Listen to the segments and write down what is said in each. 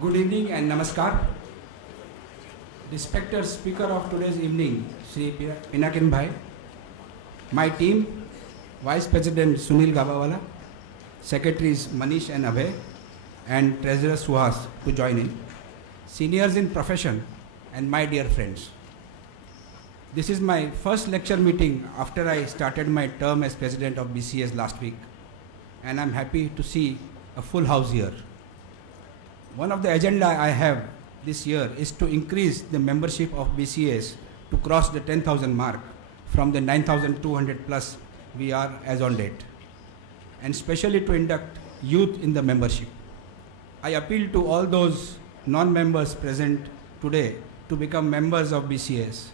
Good evening and namaskar. Respected speaker of today's evening, Shri Pinakin Bhai, my team, Vice President Sunil Gabawala, Secretaries Manish and Abhay, and Treasurer Suhas to join in, seniors in profession, and my dear friends. This is my first lecture meeting after I started my term as President of BCS last week, and I'm happy to see a full house here. One of the agenda I have this year is to increase the membership of BCS to cross the 10,000 mark from the 9,200 plus we are as on date, and especially to induct youth in the membership. I appeal to all those non-members present today to become members of BCS,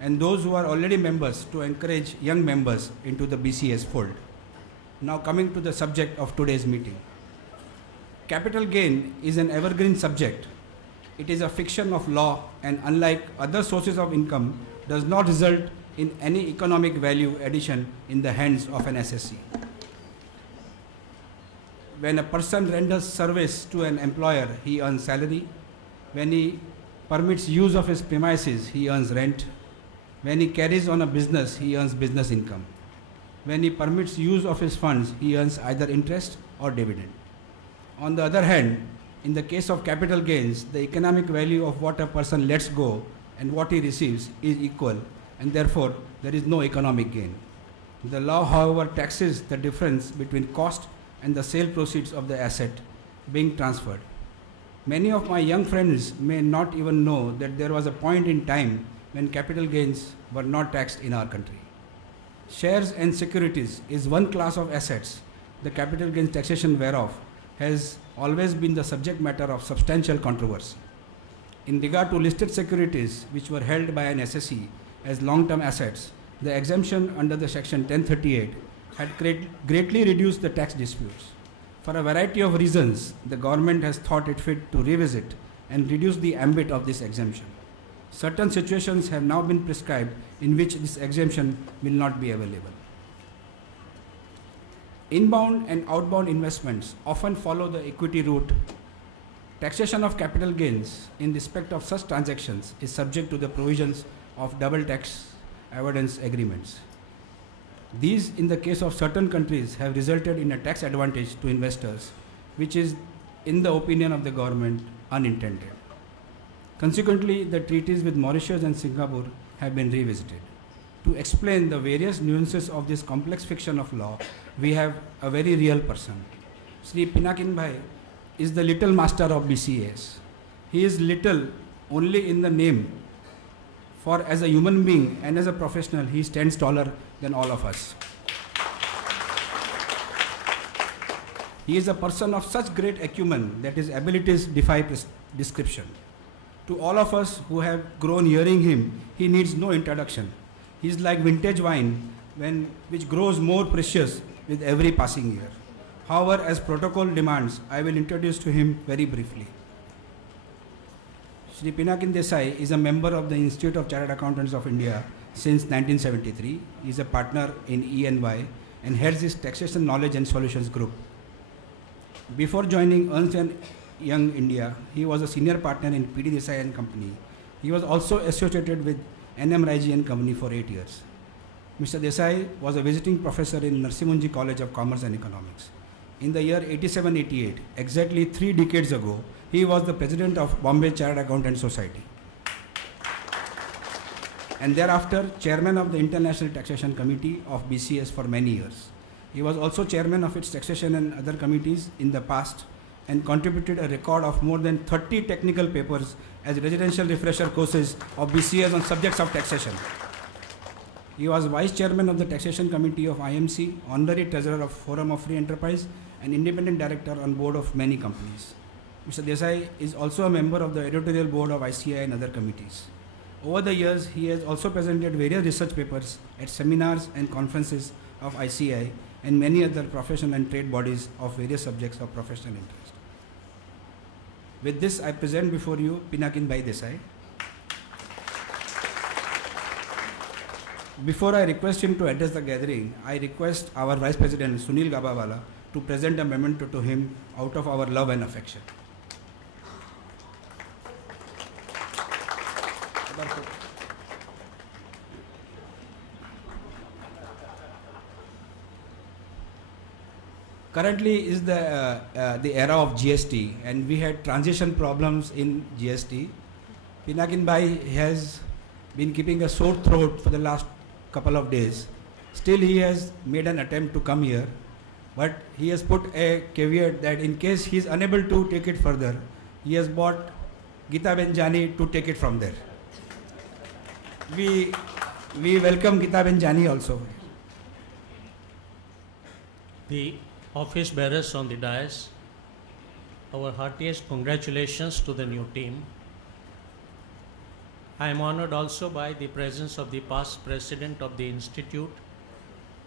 and those who are already members to encourage young members into the BCS fold. Now coming to the subject of today's meeting. Capital gain is an evergreen subject. It is a fiction of law and, unlike other sources of income, does not result in any economic value addition in the hands of an SSC. When a person renders service to an employer, he earns salary. When he permits use of his premises, he earns rent. When he carries on a business, he earns business income. When he permits use of his funds, he earns either interest or dividend. On the other hand, in the case of capital gains, the economic value of what a person lets go and what he receives is equal, and therefore there is no economic gain. The law, however, taxes the difference between cost and the sale proceeds of the asset being transferred. Many of my young friends may not even know that there was a point in time when capital gains were not taxed in our country. Shares and securities is one class of assets, the capital gains taxation whereof has always been the subject matter of substantial controversy. In regard to listed securities which were held by an SSE as long-term assets, the exemption under the section 1038 had greatly reduced the tax disputes. For a variety of reasons, the government has thought it fit to revisit and reduce the ambit of this exemption. Certain situations have now been prescribed in which this exemption will not be available. Inbound and outbound investments often follow the equity route. Taxation of capital gains in respect of such transactions is subject to the provisions of double tax avoidance agreements. These, in the case of certain countries, have resulted in a tax advantage to investors, which is, in the opinion of the government, unintended. Consequently, the treaties with Mauritius and Singapore have been revisited. To explain the various nuances of this complex fiction of law, we have a very real person. Shri Pinakin Bhai is the little master of BCS. He is little only in the name, for as a human being and as a professional, he stands taller than all of us. He is a person of such great acumen that his abilities defy description. To all of us who have grown hearing him, he needs no introduction. He is like vintage wine which grows more precious with every passing year. However, as protocol demands, I will introduce to him very briefly. Shri Pinakin Desai is a member of the Institute of Chartered Accountants of India since 1973. He is a partner in E&Y and heads his Taxation Knowledge and Solutions Group. Before joining Ernst & Young India, he was a senior partner in PD Desai and Company. He was also associated with NM Raiji and Company for 8 years. Mr. Desai was a visiting professor in Narsimunji College of Commerce and Economics. In the year 87-88, exactly 3 decades ago, he was the president of Bombay Chartered Accountants Society, and thereafter chairman of the International Taxation Committee of BCS for many years. He was also chairman of its taxation and other committees in the past, and contributed a record of more than 30 technical papers as residential refresher courses of BCS on subjects of taxation. He was vice chairman of the Taxation Committee of IMC, honorary treasurer of Forum of Free Enterprise, and independent director on board of many companies. Mr. Desai is also a member of the editorial board of ICI and other committees. Over the years, he has also presented various research papers at seminars and conferences of ICI and many other professional and trade bodies of various subjects of professional interest. With this, I present before you Pinakin Bhai Desai. Before I request him to address the gathering, I request our Vice President Sunil Gabawala to present a memento to him out of our love and affection. Perfect. Currently is the era of GST, and we had transition problems in GST. Pinakin Bhai has been keeping a sore throat for the last couple of days. Still, he has made an attempt to come here, but he has put a caveat that in case he is unable to take it further, he has bought Geeta Benjani to take it from there. We welcome Geeta Benjani also. The office bearers on the dais, our heartiest congratulations to the new team. I am honored also by the presence of the past president of the institute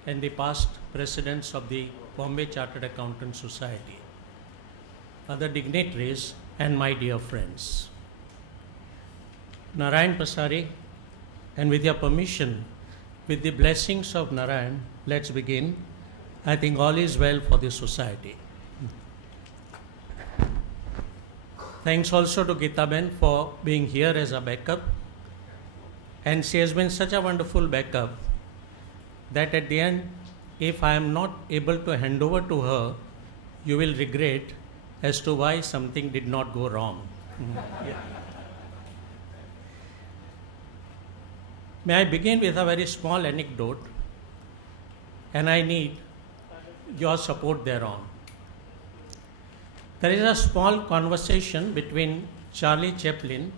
and the past presidents of the Bombay Chartered Accountants Society, other dignitaries, and my dear friends. Narayan Pasari, and with your permission, with the blessings of Narayan, let's begin. I think all is well for the society. Thanks also to Geeta Ben for being here as a backup. And she has been such a wonderful backup that at the end, if I am not able to hand over to her, you will regret as to why something did not go wrong. Yeah. May I begin with a very small anecdote, and I need your support thereon. There is a small conversation between Charlie Chaplin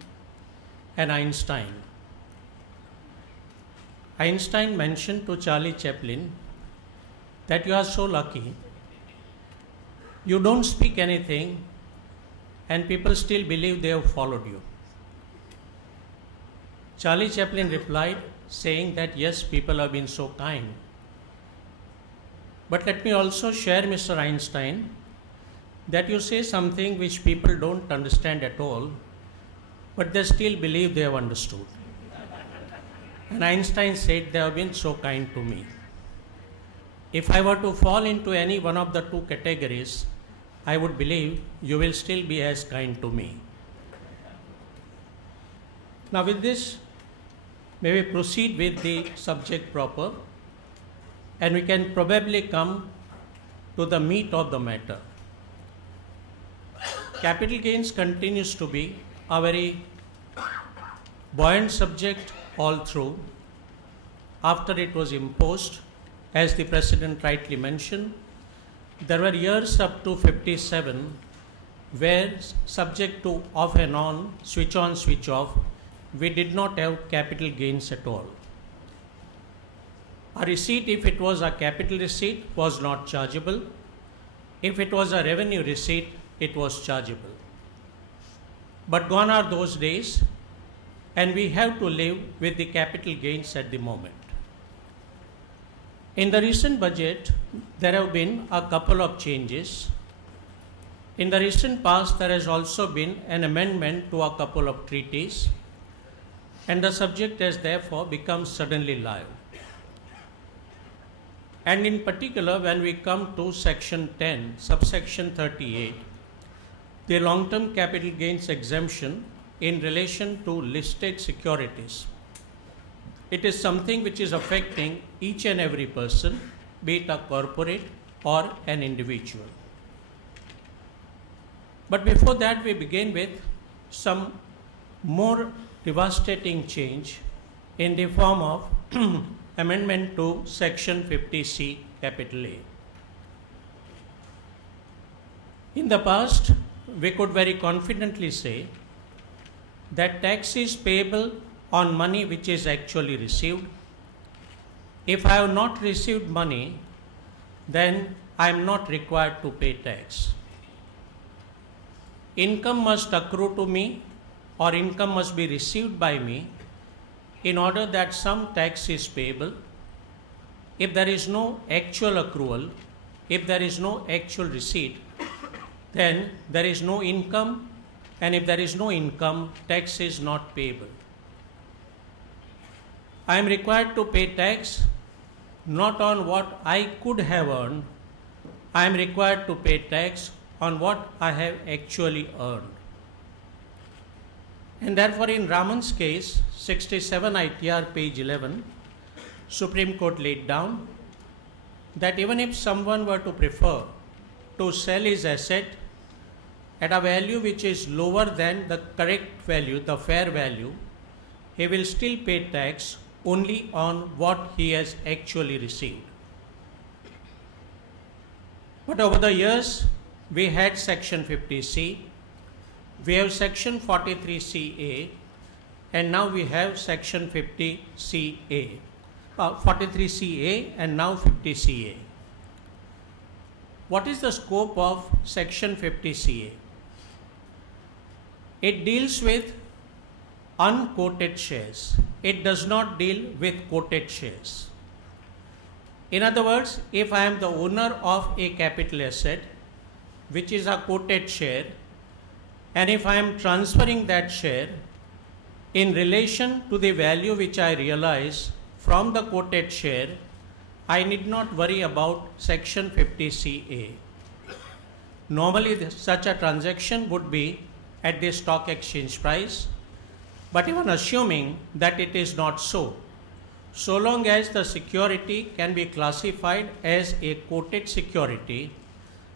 and Einstein. Einstein mentioned to Charlie Chaplin that you are so lucky. You don't speak anything and people still believe they have followed you. Charlie Chaplin replied saying that yes, people have been so kind. But let me also share, Mr. Einstein, that you say something which people don't understand at all, but they still believe they have understood. And Einstein said, they have been so kind to me. If I were to fall into any one of the two categories, I would believe you will still be as kind to me. Now with this, may we proceed with the subject proper, and we can probably come to the meat of the matter. Capital gains continues to be a very buoyant subject all through. After it was imposed, as the President rightly mentioned, there were years up to 57 where, subject to off and on, switch off, we did not have capital gains at all. A receipt, if it was a capital receipt, was not chargeable. If it was a revenue receipt, it was chargeable. But gone are those days, and we have to live with the capital gains at the moment. In the recent budget, there have been a couple of changes. In the recent past, there has also been an amendment to a couple of treaties, and the subject has therefore become suddenly live. And in particular, when we come to section 10, subsection 38, the long-term capital gains exemption in relation to listed securities. It is something which is affecting each and every person, be it a corporate or an individual. But before that, we begin with some more devastating change in the form of amendment to section 50C capital A. In the past, we could very confidently say that tax is payable on money which is actually received. If I have not received money, then I am not required to pay tax. Income must accrue to me, or income must be received by me in order that some tax is payable. If there is no actual accrual, if there is no actual receipt, then there is no income, and if there is no income, tax is not payable. I am required to pay tax not on what I could have earned, I am required to pay tax on what I have actually earned. And therefore, in Raman's case, 67 ITR page 11, Supreme Court laid down that even if someone were to prefer to sell his asset at a value which is lower than the correct value, the fair value, he will still pay tax only on what he has actually received. But over the years, we had Section 50C, we have Section 43CA, and now we have Section 50CA, 43CA and now 50CA. What is the scope of Section 50CA? It deals with unquoted shares. It does not deal with quoted shares. In other words, if I am the owner of a capital asset, which is a quoted share, and if I am transferring that share in relation to the value which I realize from the quoted share, I need not worry about Section 50CA. Normally, such a transaction would be at the stock exchange price, but even assuming that it is not so, so long as the security can be classified as a quoted security,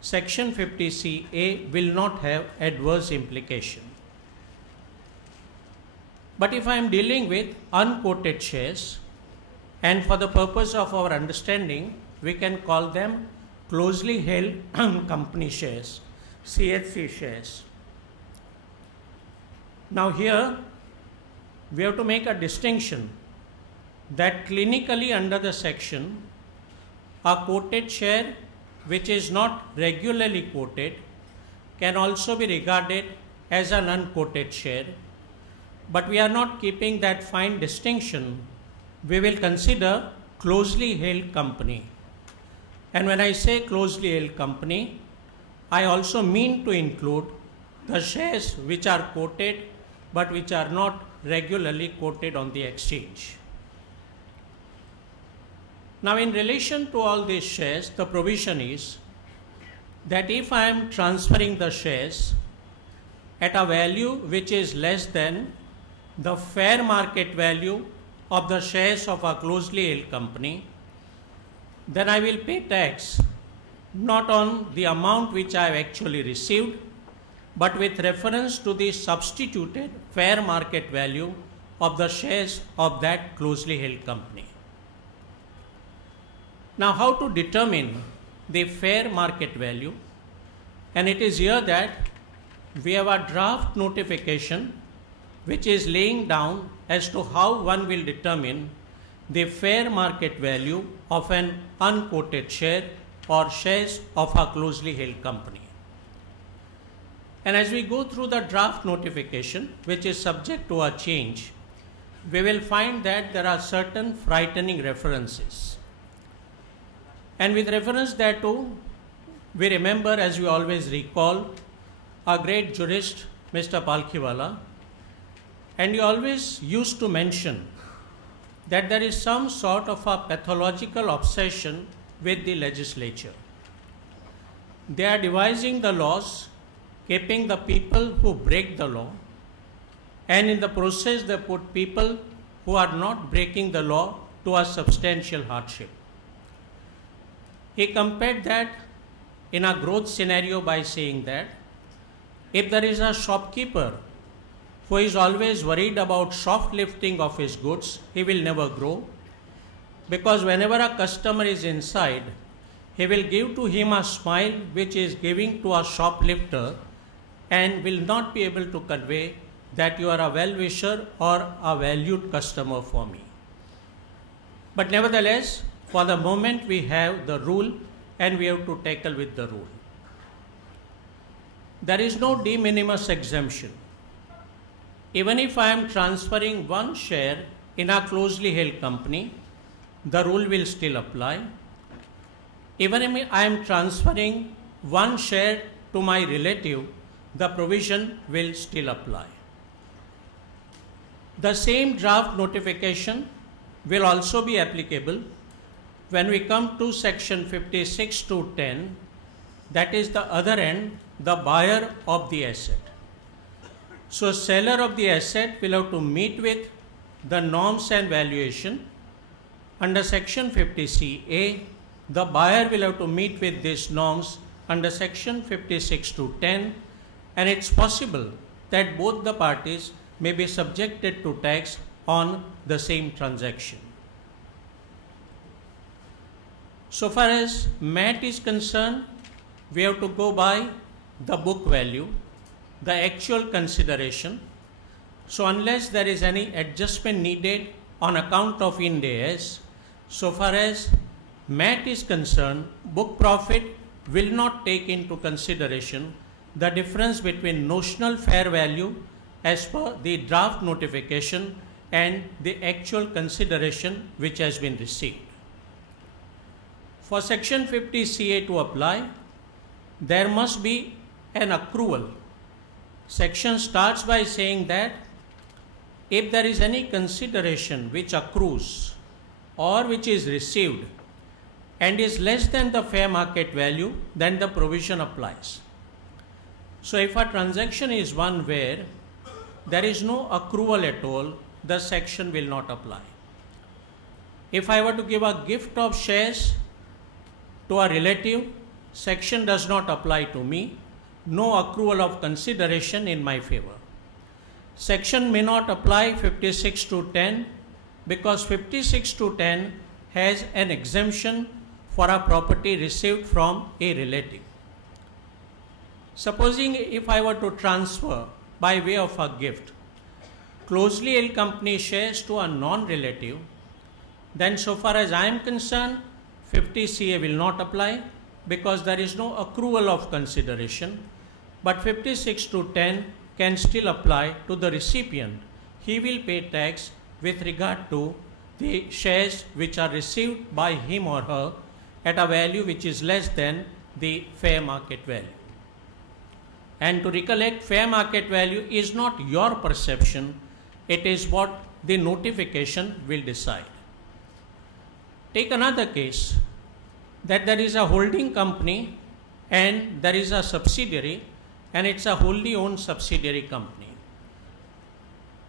Section 50CA will not have adverse implication. But if I am dealing with unquoted shares, and for the purpose of our understanding, we can call them closely held company shares, CHC shares. Now here, we have to make a distinction that clinically under the section, a quoted share which is not regularly quoted can also be regarded as an unquoted share, but we are not keeping that fine distinction. We will consider closely held company. And when I say closely held company, I also mean to include the shares which are quoted but which are not regularly quoted on the exchange. Now, in relation to all these shares, the provision is that if I am transferring the shares at a value which is less than the fair market value of the shares of a closely held company, then I will pay tax not on the amount which I have actually received, but with reference to the substituted fair market value of the shares of that closely held company. Now, how to determine the fair market value? And it is here that we have a draft notification which is laying down as to how one will determine the fair market value of an unquoted share or shares of a closely held company. And as we go through the draft notification, which is subject to a change, we will find that there are certain frightening references. And with reference thereto, we remember, as we always recall, our great jurist, Mr. Palkhiwala, and he always used to mention that there is some sort of a pathological obsession with the legislature. They are devising the laws, keeping the people who break the law, and in the process they put people who are not breaking the law to a substantial hardship. He compared that in a growth scenario by saying that if there is a shopkeeper who is always worried about shoplifting of his goods, he will never grow, because whenever a customer is inside, he will give to him a smile which is giving to a shoplifter and will not be able to convey that you are a well-wisher or a valued customer for me. But nevertheless, for the moment we have the rule and we have to tackle with the rule. There is no de minimis exemption. Even if I am transferring one share in a closely held company, the rule will still apply. Even if I am transferring one share to my relative, the provision will still apply. The same draft notification will also be applicable when we come to section 56 to 10, that is the other end, the buyer of the asset. So seller of the asset will have to meet with the norms and valuation under section 50CA. The buyer will have to meet with these norms under section 56 to 10, and it's possible that both the parties may be subjected to tax on the same transaction. So far as MAT is concerned, we have to go by the book value, the actual consideration. So unless there is any adjustment needed on account of Ind AS, so far as MAT is concerned, book profit will not take into consideration the difference between notional fair value as per the draft notification and the actual consideration which has been received. For section 50CA to apply, there must be an accrual. Section starts by saying that if there is any consideration which accrues or which is received and is less than the fair market value, then the provision applies. So if a transaction is one where there is no accrual at all, the section will not apply. If I were to give a gift of shares to a relative, section does not apply to me. No accrual of consideration in my favor. Section may not apply 56 to 10 because 56 to 10 has an exemption for a property received from a relative. Supposing if I were to transfer by way of a gift closely held company shares to a non-relative, then so far as I am concerned, 50CA will not apply because there is no accrual of consideration, but 56 to 10 can still apply to the recipient. He will pay tax with regard to the shares which are received by him or her at a value which is less than the fair market value. And to recollect, fair market value is not your perception, it is what the notification will decide. Take another case that there is a holding company and there is a subsidiary and it's a wholly owned subsidiary company.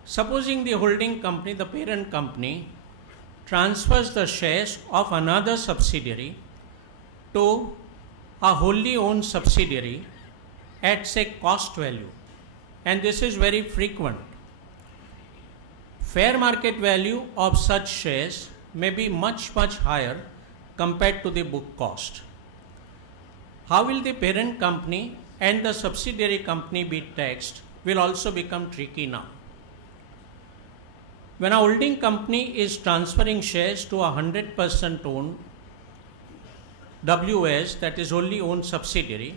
Supposing the holding company, the parent company, transfers the shares of another subsidiary to a wholly owned subsidiary at say cost value, and this is very frequent. Fair market value of such shares may be much higher compared to the book cost. How will the parent company and the subsidiary company be taxed will also become tricky now. When a holding company is transferring shares to a 100% owned WS, that is wholly owned subsidiary,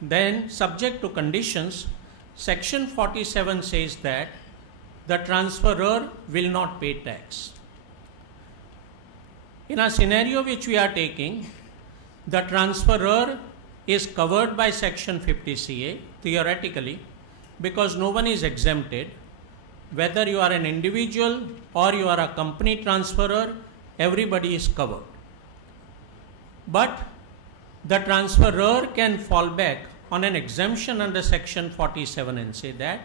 then subject to conditions, section 47 says that the transferor will not pay tax. In a scenario which we are taking, the transferor is covered by section 50CA theoretically because no one is exempted. Whether you are an individual or you are a company transferor, everybody is covered. But the transferor can fall back on an exemption under section 47 and say that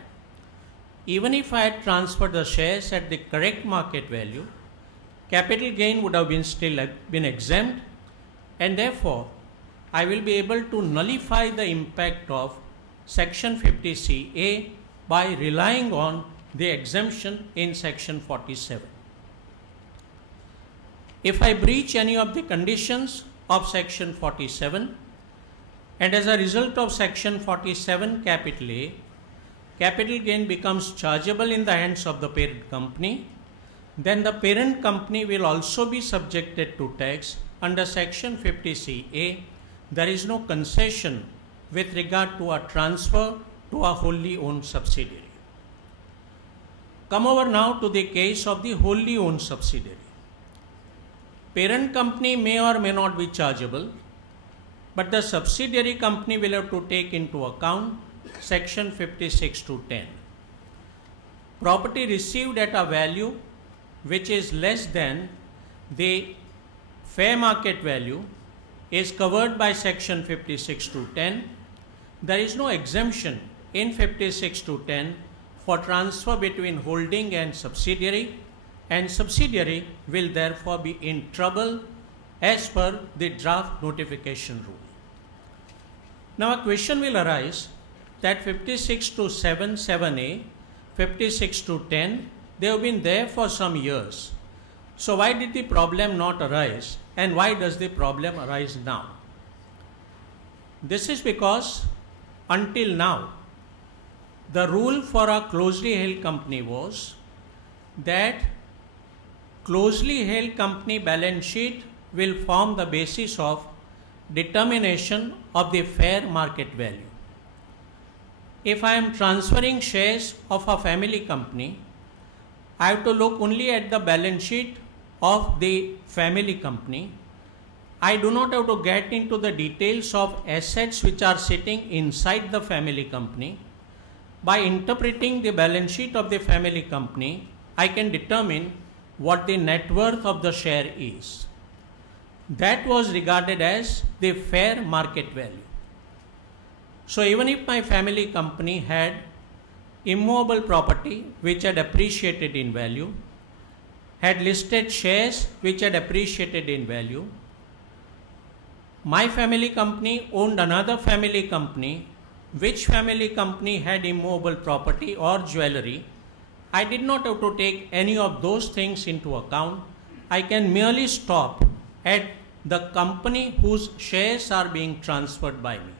even if I had transferred the shares at the correct market value, capital gain would have been still been exempt, and therefore I will be able to nullify the impact of section 50CA by relying on the exemption in section 47. If I breach any of the conditions of section 47 and as a result of section 47 capital A, capital gain becomes chargeable in the hands of the parent company, then the parent company will also be subjected to tax under section 50CA. There is no concession with regard to a transfer to a wholly owned subsidiary. Come over now to the case of the wholly owned subsidiary. Parent company may or may not be chargeable, but the subsidiary company will have to take into account section 56 to 10. Property received at a value which is less than the fair market value is covered by section 56 to 10. There is no exemption in 56 to 10 for transfer between holding and subsidiary will therefore be in trouble as per the draft notification rule. Now a question will arise that 56 to 7(7)(a), 56 to 10, they have been there for some years. So why did the problem not arise, and why does the problem arise now? This is because until now, the rule for a closely held company was that closely held company balance sheet will form the basis of determination of the fair market value. If I am transferring shares of a family company, I have to look only at the balance sheet of the family company. I do not have to get into the details of assets which are sitting inside the family company. By interpreting the balance sheet of the family company, I can determine what the net worth of the share is. That was regarded as the fair market value. So even if my family company had immovable property which had appreciated in value, had listed shares which had appreciated in value, my family company owned another family company, which family company had immovable property or jewelry, I did not have to take any of those things into account. I can merely stop at the company whose shares are being transferred by me.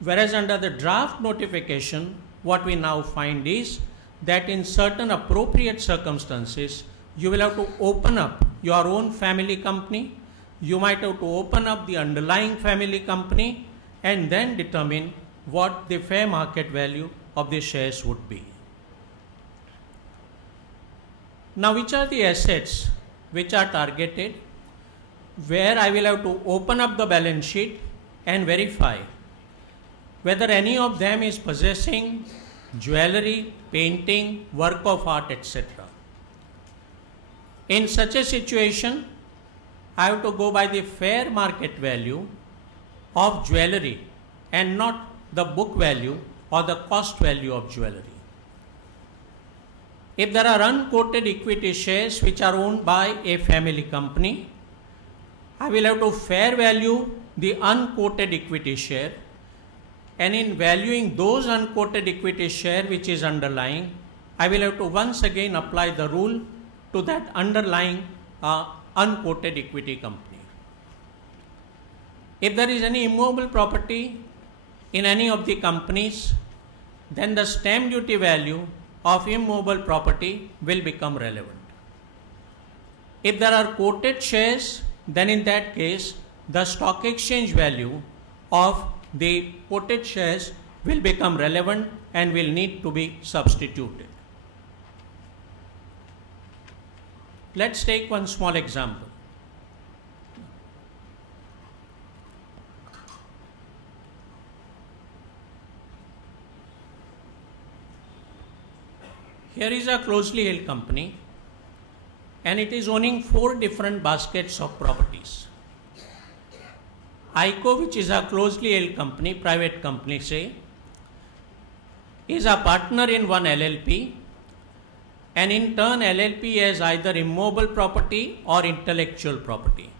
Whereas under the draft notification, what we now find is that in certain appropriate circumstances, you will have to open up your own family company. You might have to open up the underlying family company and then determine what the fair market value of the shares would be. Now, which are the assets which are targeted, where I will have to open up the balance sheet and verify whether any of them is possessing jewelry, painting, work of art, etc. In such a situation, I have to go by the fair market value of jewelry and not the book value or the cost value of jewelry. If there are unquoted equity shares which are owned by a family company, I will have to fair value the unquoted equity share, and in valuing those unquoted equity share which is underlying, I will have to once again apply the rule to that underlying unquoted equity company. If there is any immovable property in any of the companies, then the stamp duty value of immovable property will become relevant. If there are quoted shares, then in that case, the stock exchange value of the quoted shares will become relevant and will need to be substituted. Let's take one small example. Here is a closely held company, and it is owning 4 different baskets of properties. ICO, which is a closely held company, private company say, is a partner in one LLP, and in turn LLP has either immovable property or intellectual property.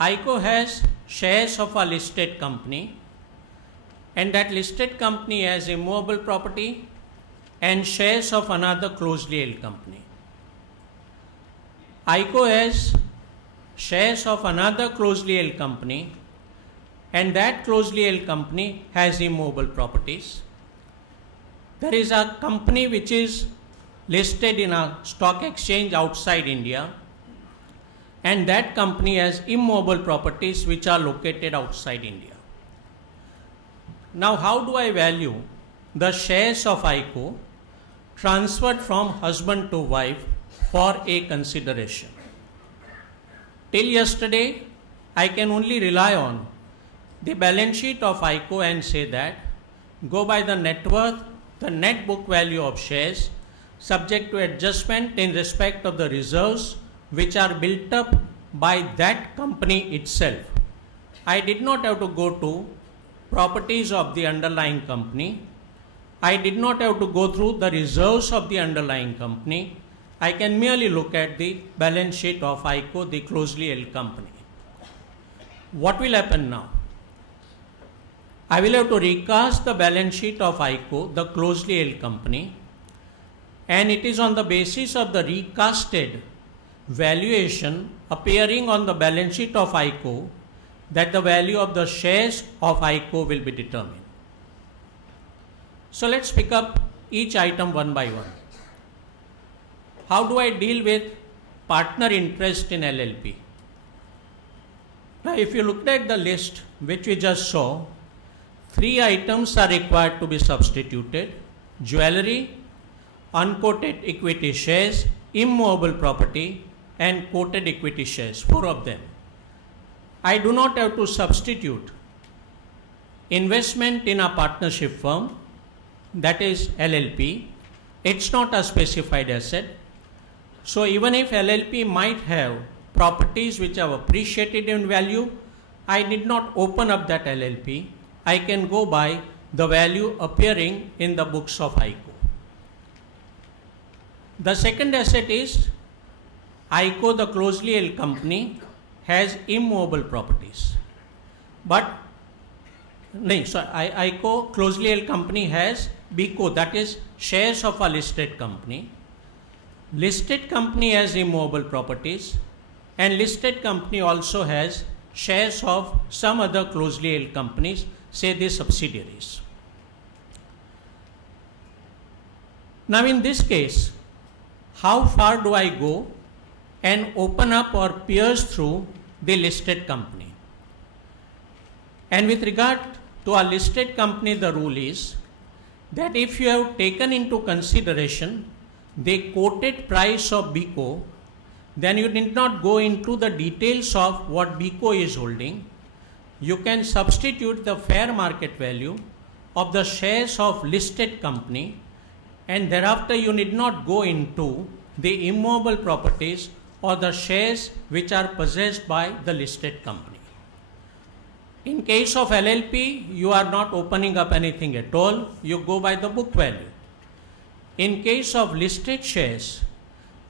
ICO has shares of a listed company, and that listed company has immovable property and shares of another closely held company. ICO has shares of another closely held company, and that closely held company has immovable properties. There is a company which is listed in a stock exchange outside India, and that company has immovable properties which are located outside India. Now, how do I value the shares of ICO transferred from husband to wife for a consideration? Till yesterday, I can only rely on the balance sheet of ICO and say that go by the net worth, the net book value of shares, subject to adjustment in respect of the reserves which are built up by that company itself. I did not have to go to properties of the underlying company. I did not have to go through the reserves of the underlying company. I can merely look at the balance sheet of ICO, the closely held company. What will happen now? I will have to recast the balance sheet of ICO, the closely held company, and it is on the basis of the recasted valuation appearing on the balance sheet of ICO that the value of the shares of ICO will be determined. So let's pick up each item one by one. How do I deal with partner interest in LLP? Now, if you looked at the list which we just saw, 3 items are required to be substituted: jewelry, unquoted equity shares, immovable property, and quoted equity shares, 4 of them. I do not have to substitute investment in a partnership firm, that is LLP. It's not a specified asset. So even if LLP might have properties which have appreciated in value, I need not open up that LLP. I can go by the value appearing in the books of ICO. The second asset is ICO, the closely held company, has immovable properties. But ICO, closely held company, has BCO, that is shares of a listed company. Listed company has immovable properties, and listed company also has shares of some other closely held companies, say the subsidiaries. Now in this case, how far do I go and open up or pierce through the listed company? And with regard to a listed company, the rule is that if you have taken into consideration the quoted price of BCO, then you need not go into the details of what BCO is holding. You can substitute the fair market value of the shares of listed company, and thereafter you need not go into the immovable properties or the shares which are possessed by the listed company. In case of LLP, you are not opening up anything at all. You go by the book value. In case of listed shares,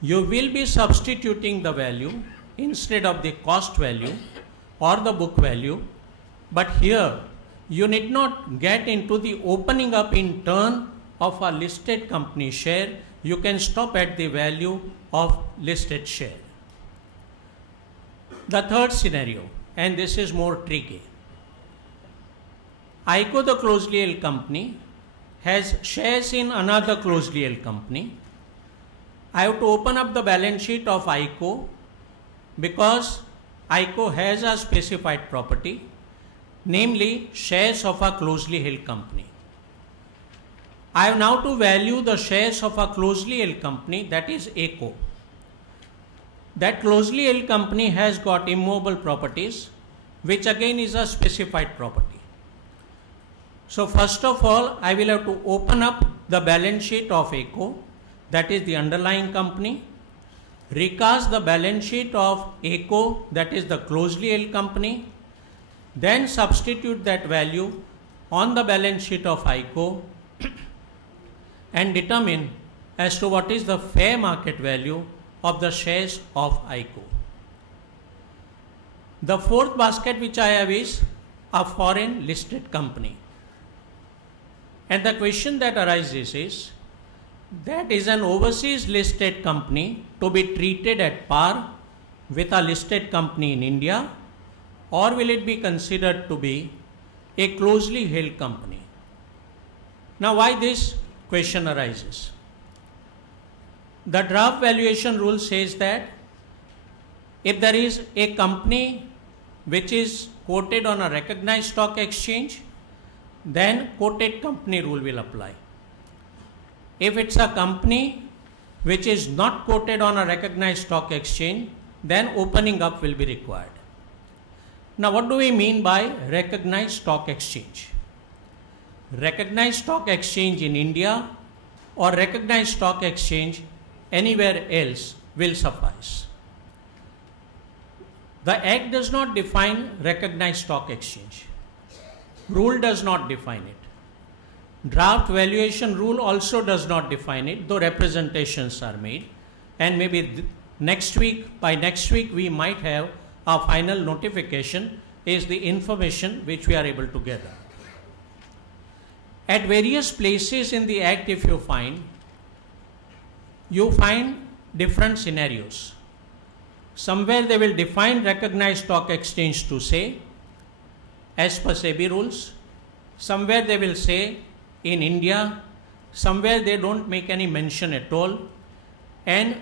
you will be substituting the value instead of the cost value or the book value. But here, you need not get into the opening up in turn of a listed company share. You can stop at the value of listed share. The third scenario, and this is more tricky. ICO, the closely held company, has shares in another closely held company. I have to open up the balance sheet of ICO because ICO has a specified property, namely shares of a closely held company. I have now to value the shares of a closely held company, that is ACO. That closely held company has got immovable properties, which again is a specified property. So first of all, I will have to open up the balance sheet of ACO, that is the underlying company, recast the balance sheet of ACO, that is the closely held company, then substitute that value on the balance sheet of ICO and determine as to what is the fair market value of the shares of ICO. The fourth basket which I have is a foreign listed company. And the question that arises is, that is an overseas listed company to be treated at par with a listed company in India, or will it be considered to be a closely held company? Now, why this question arises? The draft valuation rule says that if there is a company which is quoted on a recognized stock exchange, then quoted company rule will apply. If it's a company which is not quoted on a recognized stock exchange, then opening up will be required. Now, what do we mean by recognized stock exchange? Recognized stock exchange in India or recognized stock exchange anywhere else will suffice. The Act does not define recognized stock exchange. Rule does not define it. Draft valuation rule also does not define it, though representations are made. And maybe next week, by next week, we might have our final notification is the information which we are able to gather. At various places in the Act, if you find different scenarios. Somewhere they will define recognized stock exchange to say, as per SEBI rules. Somewhere they will say, in India. Somewhere they don't make any mention at all. And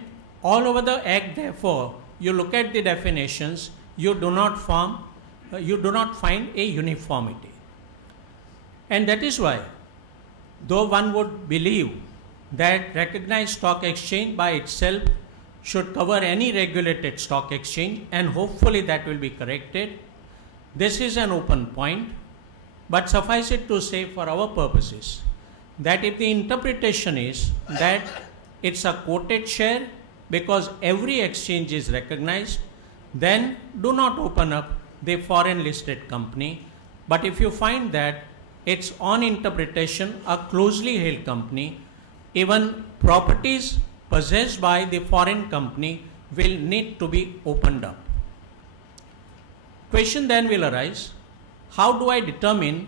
all over the Act, therefore, you look at the definitions, you do not find a uniformity. And that is why, though one would believe that recognized stock exchange by itself should cover any regulated stock exchange, and hopefully that will be corrected, this is an open point. But suffice it to say, for our purposes, that if the interpretation is that it's a quoted share because every exchange is recognized, then do not open up the foreign listed company. But if you find that it's on interpretation a closely held company, even properties possessed by the foreign company will need to be opened up. Question then will arise, how do I determine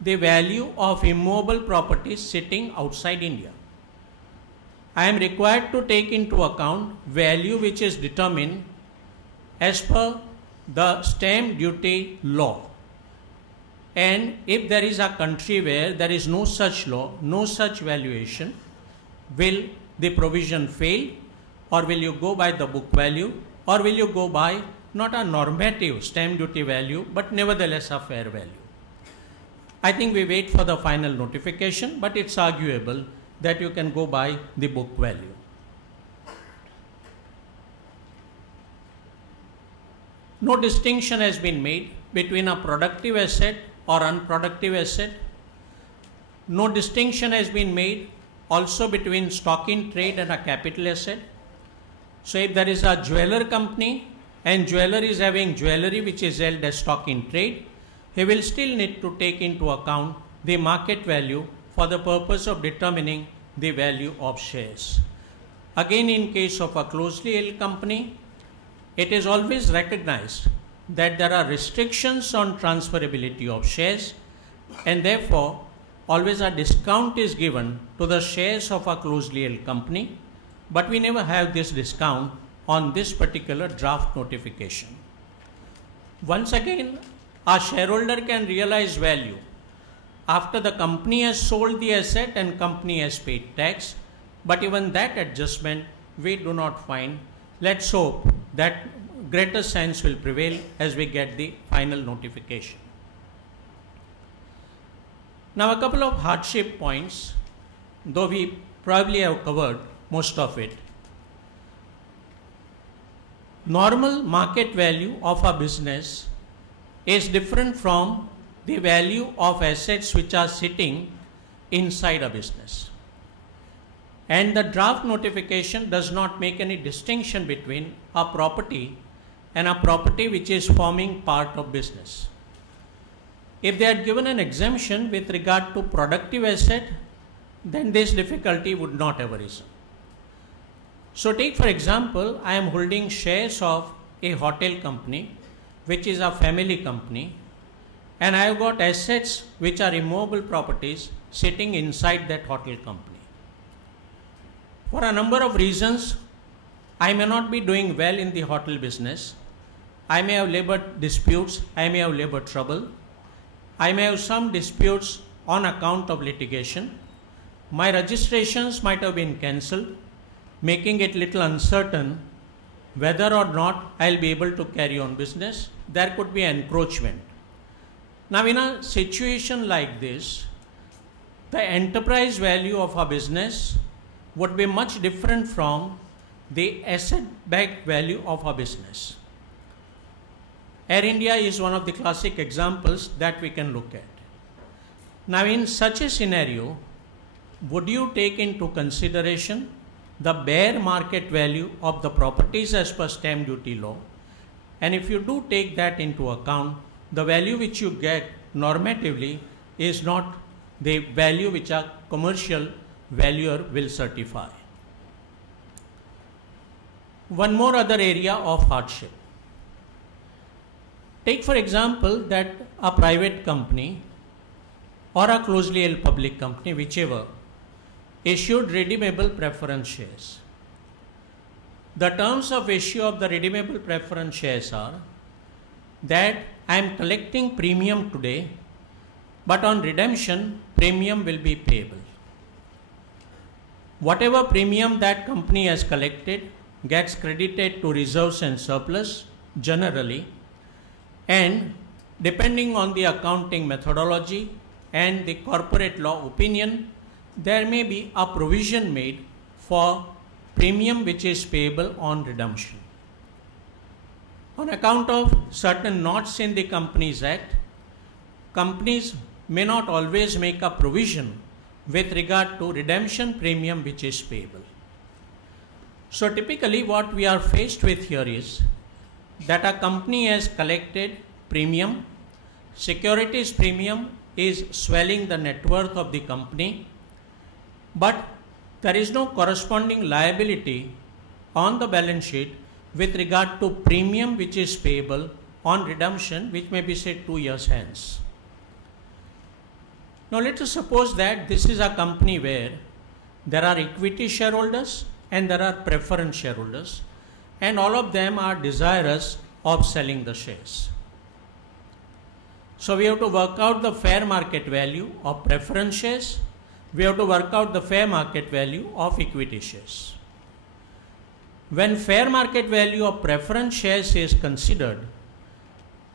the value of immovable properties sitting outside India? I am required to take into account value which is determined as per the stamp duty law. And if there is a country where there is no such law, no such valuation, will the provision fail, or will you go by the book value, or will you go by not a normative stamp duty value, but nevertheless a fair value? I think we wait for the final notification, but it's arguable that you can go by the book value. No distinction has been made between a productive asset or unproductive asset. No distinction has been made also between stock in trade and a capital asset. So if there is a jeweler company and jeweler is having jewelry which is held as stock in trade, he will still need to take into account the market value for the purpose of determining the value of shares. Again, in case of a closely held company, it is always recognized that there are restrictions on transferability of shares, and therefore always a discount is given to the shares of a closely held company, but we never have this discount on this particular draft notification. Once again, a shareholder can realize value after the company has sold the asset and company has paid tax, but even that adjustment we do not find. Let's hope that greater sense will prevail as we get the final notification. Now, a couple of hardship points, though we probably have covered most of it. Normal market value of a business is different from the value of assets which are sitting inside a business. And the draft notification does not make any distinction between a property and a property which is forming part of business. If they had given an exemption with regard to productive asset, then this difficulty would not have arisen. So take for example, I am holding shares of a hotel company, which is a family company, and I have got assets which are immovable properties sitting inside that hotel company. For a number of reasons, I may not be doing well in the hotel business. I may have labor disputes, I may have labor trouble, I may have some disputes on account of litigation. My registrations might have been cancelled, making it little uncertain whether or not I'll be able to carry on business. There could be encroachment. Now, in a situation like this, the enterprise value of a business would be much different from the asset-backed value of a business. Air India is one of the classic examples that we can look at. Now, in such a scenario, would you take into consideration the bare market value of the properties as per stamp duty law? And if you do take that into account, the value which you get normatively is not the value which a commercial valuer will certify. One more other area of hardship. Take for example that a private company or a closely held public company, whichever, issued redeemable preference shares. The terms of issue of the redeemable preference shares are that I am collecting premium today, but on redemption, premium will be payable. Whatever premium that company has collected gets credited to reserves and surplus generally, and depending on the accounting methodology and the corporate law opinion, there may be a provision made for premium which is payable on redemption. On account of certain knots in the Companies Act, companies may not always make a provision with regard to redemption premium which is payable. So typically what we are faced with here is that a company has collected premium, securities premium is swelling the net worth of the company, but there is no corresponding liability on the balance sheet with regard to premium which is payable on redemption, which may be said 2 years hence. Now let us suppose that this is a company where there are equity shareholders and there are preference shareholders, and all of them are desirous of selling the shares. So we have to work out the fair market value of preference shares. We have to work out the fair market value of equity shares. When fair market value of preference shares is considered,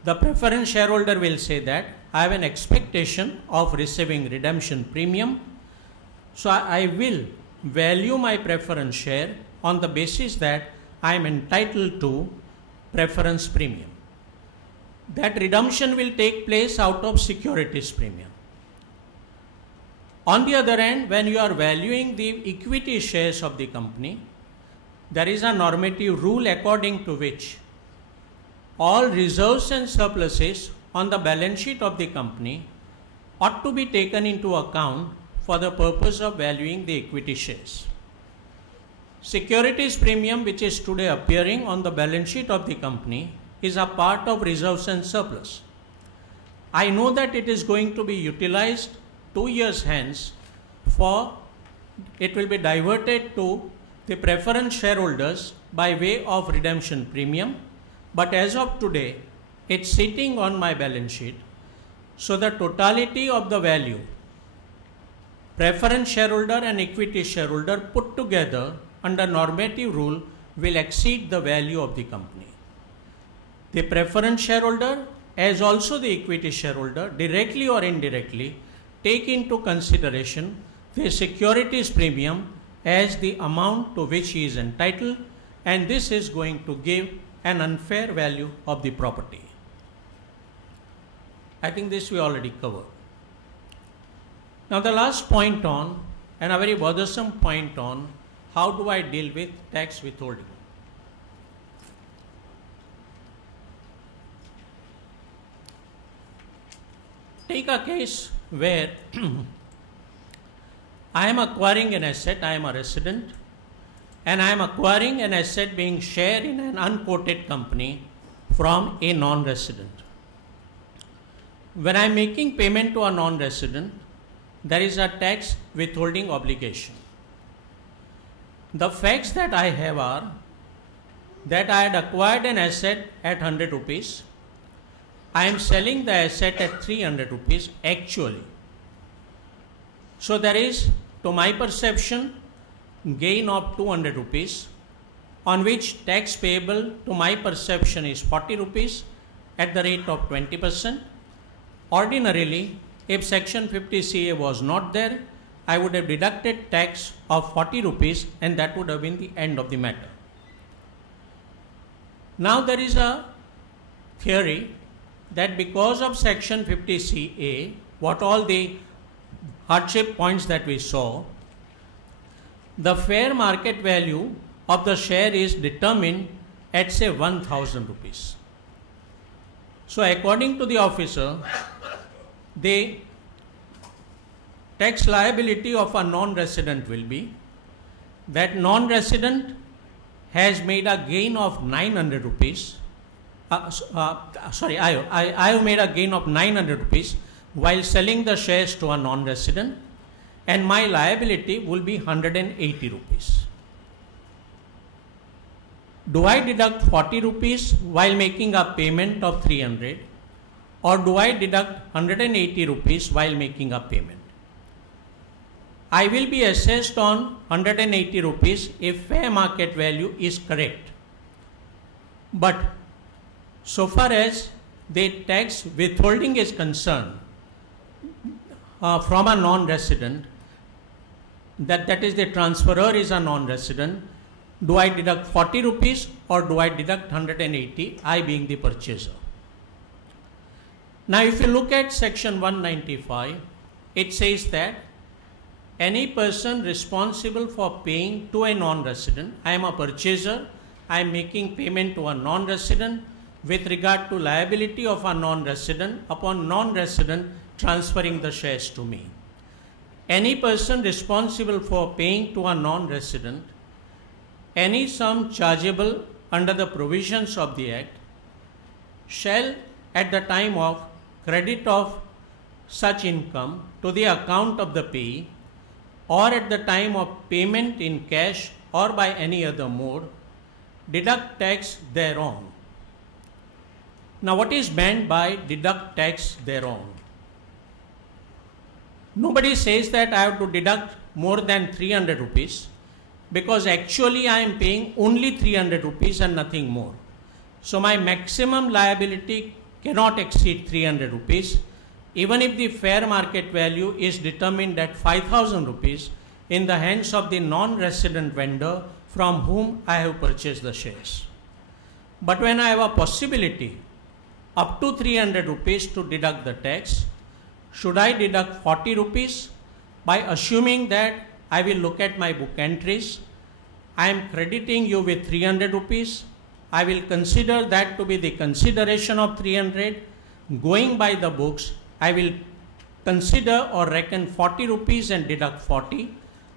the preference shareholder will say that I have an expectation of receiving redemption premium, so I will value my preference share on the basis that I am entitled to preference premium. That redemption will take place out of securities premium. On the other hand, when you are valuing the equity shares of the company, there is a normative rule according to which all reserves and surpluses on the balance sheet of the company ought to be taken into account for the purpose of valuing the equity shares. Securities premium, which is today appearing on the balance sheet of the company, is a part of reserves and surplus. I know that it is going to be utilized 2 years hence, for it will be diverted to the preference shareholders by way of redemption premium, but as of today it's sitting on my balance sheet, so the totality of the value, preference shareholder and equity shareholder put together under normative rule, will exceed the value of the company. The preference shareholder as also the equity shareholder, directly or indirectly, take into consideration the securities premium as the amount to which he is entitled, and this is going to give an unfair value of the property. I think this we already covered. Now the last point on, and a very bothersome point on, how do I deal with tax withholding? Take a case where I am acquiring an asset, I am a resident, and I am acquiring an asset being shared in an unquoted company from a non-resident. When I am making payment to a non-resident, there is a tax withholding obligation. The facts that I have are that I had acquired an asset at 100 rupees. I am selling the asset at 300 rupees actually. So there is, to my perception, gain of 200 rupees, on which tax payable to my perception is 40 rupees at the rate of 20%. Ordinarily, if section 50CA was not there, I would have deducted tax of 40 rupees and that would have been the end of the matter. Now there is a theory that because of section 50CA, what all the hardship points that we saw, the fair market value of the share is determined at say 1000 rupees. So according to the officer, the tax liability of a non-resident will be that non-resident has made a gain of 900 rupees. I have made a gain of 900 rupees while selling the shares to a non-resident, and my liability will be 180 rupees. Do I deduct 40 rupees while making a payment of 300, or do I deduct 180 rupees while making a payment? I will be assessed on 180 rupees if fair market value is correct. But so far as the tax withholding is concerned from a non-resident, that is the transferor is a non-resident, do I deduct 40 rupees or do I deduct 180, I being the purchaser? Now if you look at section 195, it says that any person responsible for paying to a non-resident, I am a purchaser, I am making payment to a non-resident with regard to liability of a non-resident upon non-resident transferring the shares to me. Any person responsible for paying to a non-resident any sum chargeable under the provisions of the Act shall at the time of credit of such income to the account of the payee or at the time of payment in cash or by any other mode deduct tax thereon. Now what is meant by deduct tax thereon? Nobody says that I have to deduct more than 300 rupees because actually I am paying only 300 rupees and nothing more. So my maximum liability cannot exceed 300 rupees even if the fair market value is determined at 5,000 rupees in the hands of the non-resident vendor from whom I have purchased the shares. But when I have a possibility up to 300 rupees to deduct the tax, should I deduct 40 rupees by assuming that I will look at my book entries, I am crediting you with 300 rupees, I will consider that to be the consideration of 300, going by the books, I will consider or reckon 40 rupees and deduct 40,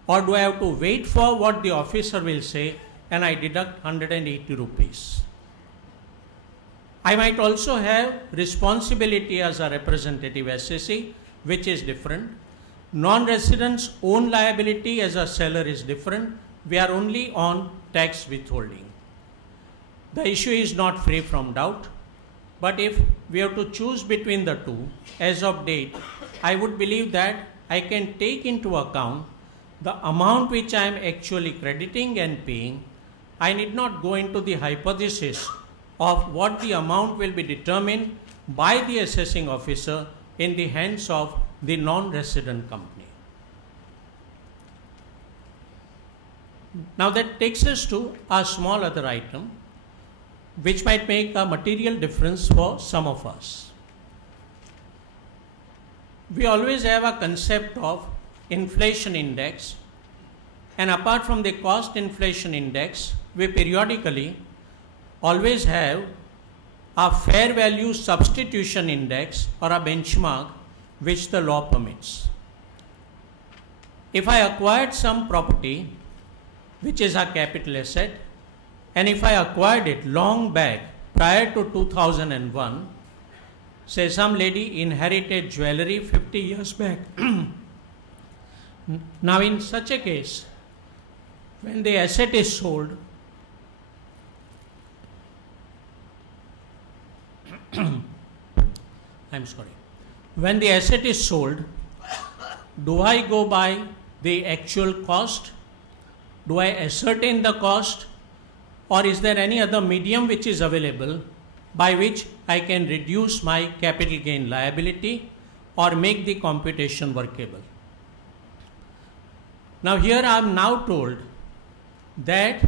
or do I have to wait for what the officer will say and I deduct 180 rupees? I might also have responsibility as a representative assessee, which is different. Non-residents' own liability as a seller is different. We are only on tax withholding. The issue is not free from doubt, but if we have to choose between the two, as of date, I would believe that I can take into account the amount which I am actually crediting and paying. I need not go into the hypothesis of what the amount will be determined by the assessing officer in the hands of the non-resident company. Now that takes us to a small other item which might make a material difference for some of us. We always have a concept of inflation index, and apart from the cost inflation index, we periodically always have a fair value substitution index or a benchmark which the law permits. If I acquired some property which is a capital asset, and if I acquired it long back prior to 2001, say some lady inherited jewelry 50 years back. Now in such a case, when the asset is sold, I'm sorry. When the asset is sold, do I go by the actual cost? Do I ascertain the cost? Or is there any other medium which is available by which I can reduce my capital gain liability or make the computation workable? Now here I am now told that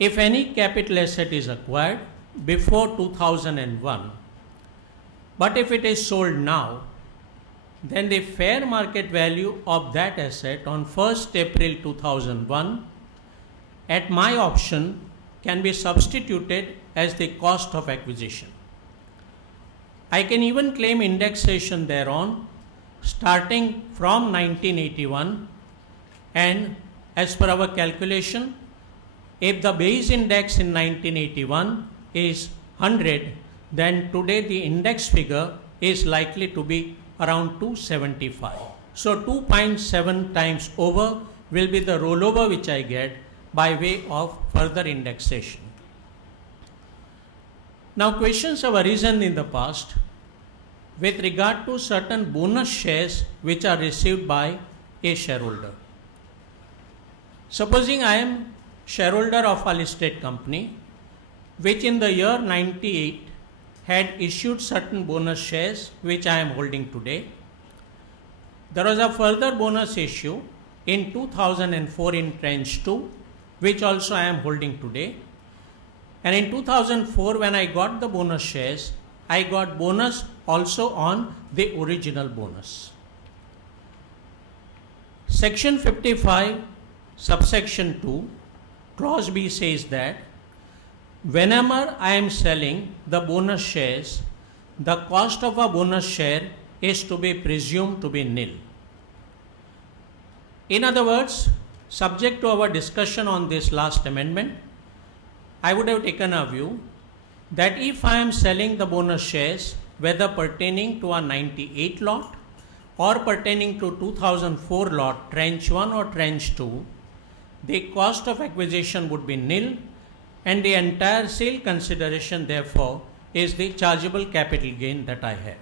if any capital asset is acquired before 2001, but if it is sold now, then the fair market value of that asset on 1st April 2001 at my option can be substituted as the cost of acquisition. I can even claim indexation thereon starting from 1981, and as per our calculation, if the base index in 1981 is 100, then today the index figure is likely to be around 275. So 2.7 times over will be the rollover which I get by way of further indexation. Now questions have arisen in the past with regard to certain bonus shares which are received by a shareholder. Supposing I am shareholder of a listed company which in the year 98 had issued certain bonus shares which I am holding today. There was a further bonus issue in 2004 in tranche 2 which also I am holding today. And in 2004 when I got the bonus shares, I got bonus also on the original bonus. Section 55 subsection 2 clause B says that whenever I am selling the bonus shares, the cost of a bonus share is to be presumed to be nil. In other words, subject to our discussion on this last amendment, I would have taken a view that if I am selling the bonus shares, whether pertaining to a 98 lot or pertaining to 2004 lot, tranche 1 or tranche 2, the cost of acquisition would be nil, and the entire sale consideration therefore is the chargeable capital gain that I have.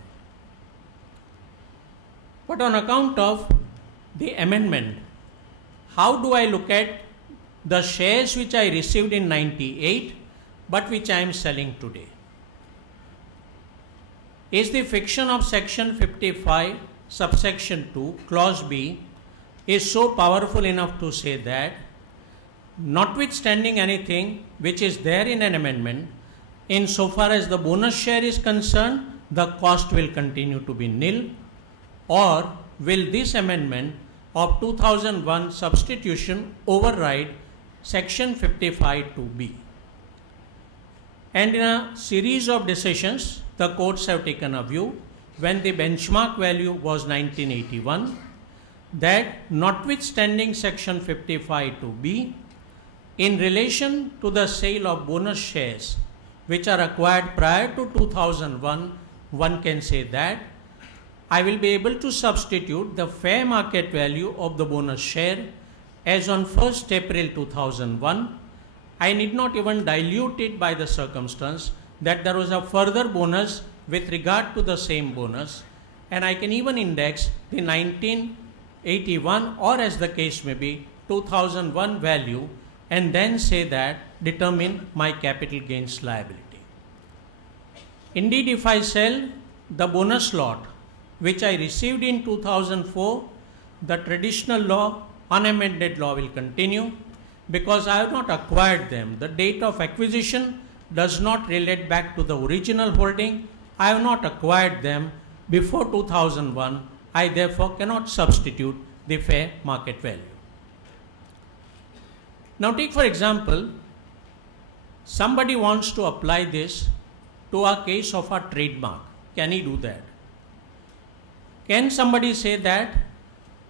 But on account of the amendment, how do I look at the shares which I received in 98 but which I am selling today? Is the fiction of section 55 subsection 2 clause B is so powerful enough to say that notwithstanding anything which is there in an amendment, insofar as the bonus share is concerned, the cost will continue to be nil, or will this amendment of 2001 substitution override section 55 2B? And in a series of decisions, the courts have taken a view when the benchmark value was 1981 that notwithstanding section 55 2B, in relation to the sale of bonus shares which are acquired prior to 2001, one can say that I will be able to substitute the fair market value of the bonus share as on 1st April 2001. I need not even dilute it by the circumstance that there was a further bonus with regard to the same bonus, and I can even index the 1981 or, as the case may be, 2001 value and then say that determine my capital gains liability. Indeed, if I sell the bonus lot which I received in 2004, the traditional law, unamended law, will continue because I have not acquired them. The date of acquisition does not relate back to the original holding. I have not acquired them before 2001. I therefore cannot substitute the fair market value. Now take for example, somebody wants to apply this to a case of a trademark. Can he do that? Can somebody say that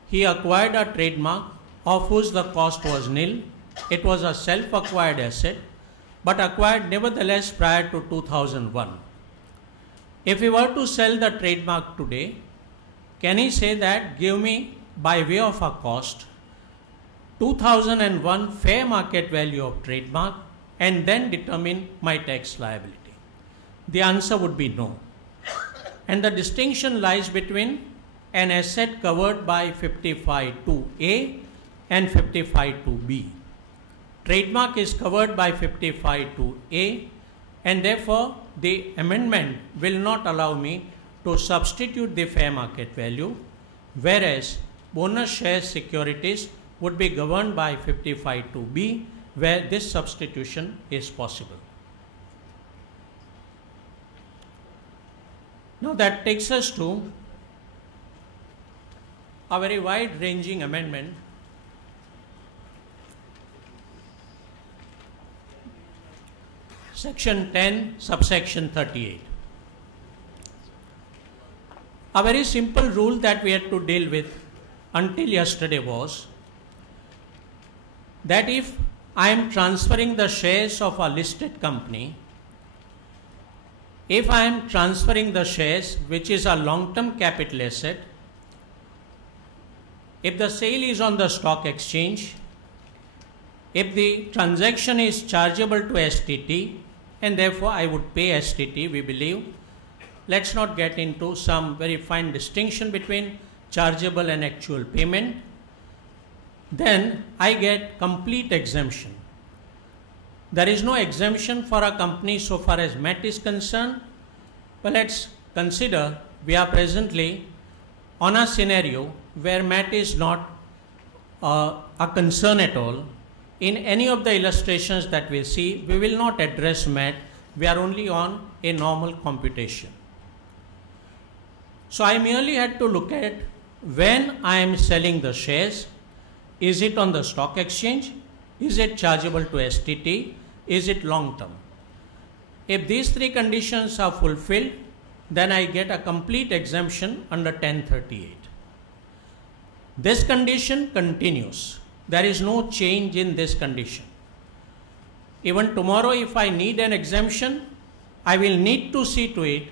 he acquired a trademark of whose the cost was nil? It was a self-acquired asset, but acquired nevertheless prior to 2001. If he were to sell the trademark today, can he say that give me by way of a cost 2001 fair market value of trademark and then determine my tax liability? The answer would be no. And the distinction lies between an asset covered by 55(2)(a) and 55(2)(b). Trademark is covered by 55(2)(a), and therefore the amendment will not allow me to substitute the fair market value, whereas bonus share securities would be governed by 55(2)(b), where this substitution is possible. Now that takes us to a very wide-ranging amendment Section 10, subsection 38. A very simple rule that we had to deal with until yesterday was that if I am transferring the shares of a listed company, if I am transferring the shares, which is a long-term capital asset, if the sale is on the stock exchange, if the transaction is chargeable to STT, and therefore I would pay STT, we believe. Let's not get into some very fine distinction between chargeable and actual payment. Then I get complete exemption. There is no exemption for a company so far as MAT is concerned. But let's consider we are presently on a scenario where MAT is not a concern at all. In any of the illustrations that we see, we will not address MAT. We are only on a normal computation. So I merely had to look at when I am selling the shares, is it on the stock exchange? Is it chargeable to STT? Is it long term? If these three conditions are fulfilled, then I get a complete exemption under 1038. This condition continues. There is no change in this condition. Even tomorrow, if I need an exemption, I will need to see to it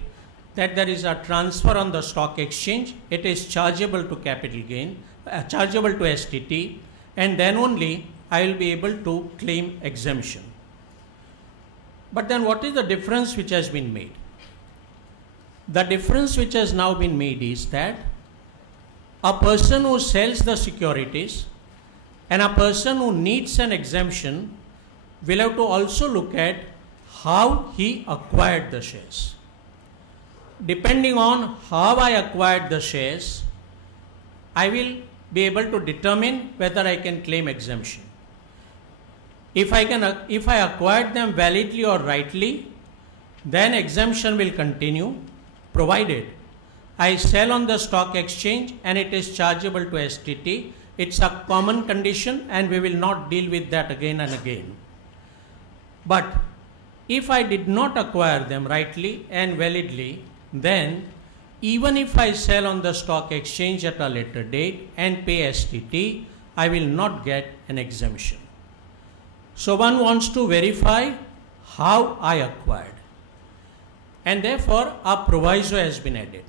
that there is a transfer on the stock exchange. It is chargeable to capital gain, chargeable to STT, and then only I will be able to claim exemption. But then what is the difference which has been made? The difference which has now been made is that a person who sells the securities and a person who needs an exemption will have to also look at how he acquired the shares. Depending on how I acquired the shares, I will be able to determine whether I can claim exemption. If I acquired them validly or rightly, then exemption will continue, provided I sell on the stock exchange and it is chargeable to STT. It's a common condition and we will not deal with that again and again. But if I did not acquire them rightly and validly, then even if I sell on the stock exchange at a later date and pay STT, I will not get an exemption. So one wants to verify how I acquired. And therefore, a proviso has been added.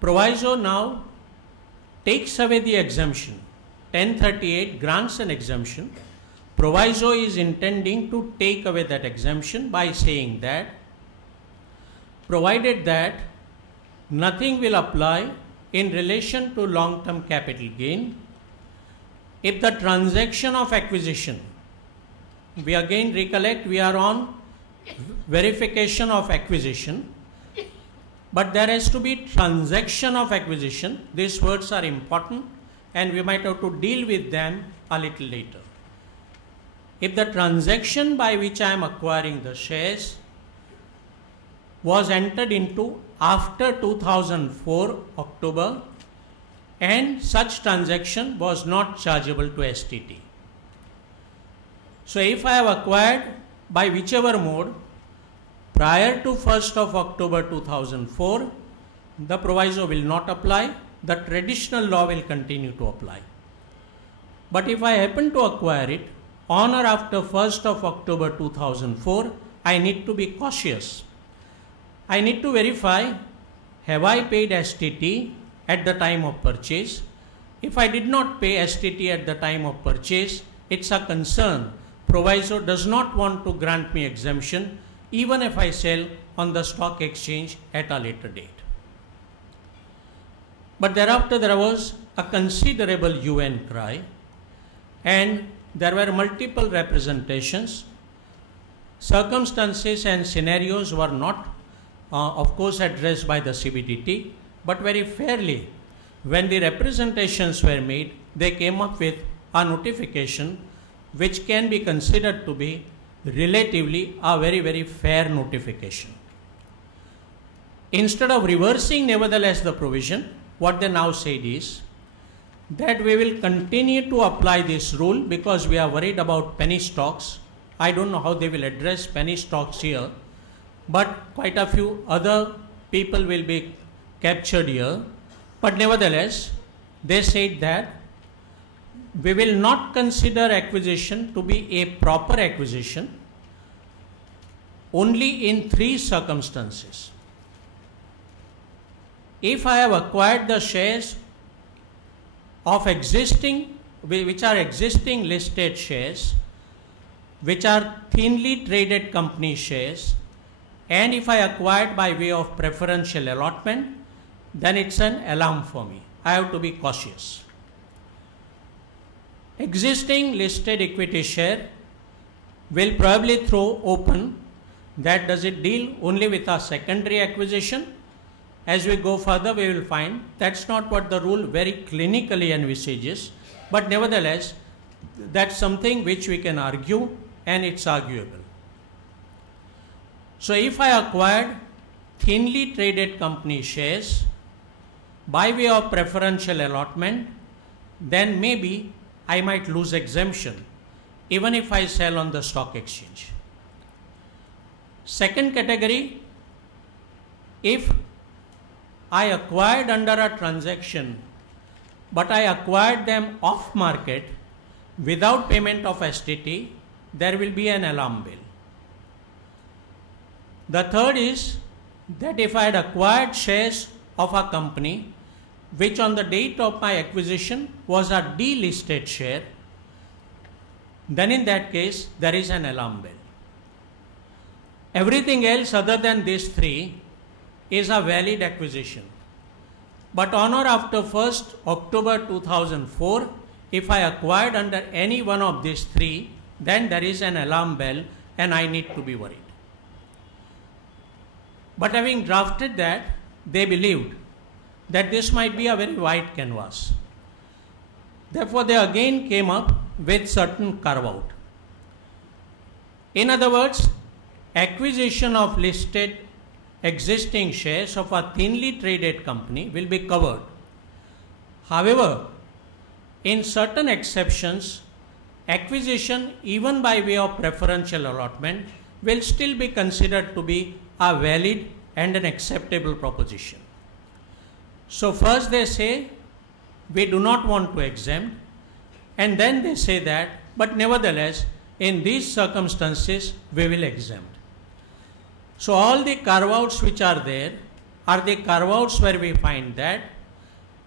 Proviso now takes away the exemption. 1038 grants an exemption. Proviso is intending to take away that exemption by saying that provided that nothing will apply in relation to long-term capital gain if the transaction of acquisition, we again recollect we are on verification of acquisition, but there has to be transaction of acquisition. These words are important and we might have to deal with them a little later. If the transaction by which I am acquiring the shares was entered into after 2004 October and such transaction was not chargeable to STT. So if I have acquired by whichever mode prior to 1st of October 2004, the proviso will not apply. The traditional law will continue to apply. But if I happen to acquire it on or after 1st of October 2004, I need to be cautious. I need to verify, have I paid STT at the time of purchase? If I did not pay STT at the time of purchase, it's a concern. Proviso does not want to grant me exemption even if I sell on the stock exchange at a later date. But thereafter there was a considerable hue and cry and there were multiple representations. Circumstances and scenarios were not of course addressed by the CBDT, but very fairly when the representations were made, they came up with a notification which can be considered to be relatively a very, very fair notification. Instead of reversing nevertheless the provision, what they now said is that we will continue to apply this rule because we are worried about penny stocks. I don't know how they will address penny stocks here, but quite a few other people will be captured here, but nevertheless, they said that we will not consider acquisition to be a proper acquisition only in 3 circumstances. If I have acquired the shares of existing, which are existing listed shares, which are thinly traded company shares, and if I acquired by way of preferential allotment, then it's an alarm for me. I have to be cautious. Existing listed equity share will probably throw open that does it deal only with a secondary acquisition. As we go further, we will find that's not what the rule very clinically envisages, but nevertheless, that's something which we can argue, and it's arguable. So if I acquired thinly traded company shares by way of preferential allotment, then maybe I might lose exemption even if I sell on the stock exchange. Second category, if I acquired under a transaction, but I acquired them off market without payment of STT, there will be an alarm bell. The third is that if I had acquired shares of a company which on the date of my acquisition was a delisted share, then in that case there is an alarm bell. Everything else other than these 3 is a valid acquisition. But on or after 1st October 2004, if I acquired under any one of these 3, then there is an alarm bell and I need to be worried. But having drafted that, they believed that this might be a very wide canvas. Therefore, they again came up with certain carve-out. In other words, acquisition of listed existing shares of a thinly traded company will be covered. However, in certain exceptions, acquisition even by way of preferential allotment will still be considered to be a valid and an acceptable proposition. So first they say we do not want to exempt, and then they say that but nevertheless in these circumstances we will exempt. So all the carve-outs which are there are the carve-outs where we find that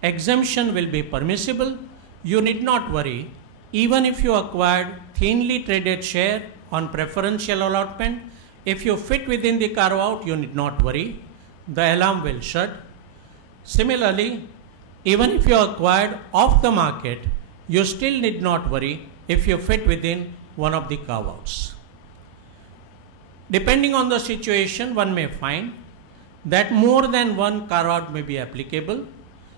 exemption will be permissible. You need not worry. Even if you acquired thinly traded share on preferential allotment, if you fit within the carve-out, you need not worry. The alarm will shut. Similarly, even if you acquired off the market, you still need not worry if you fit within one of the carve-outs. Depending on the situation, one may find that more than one carve-out may be applicable.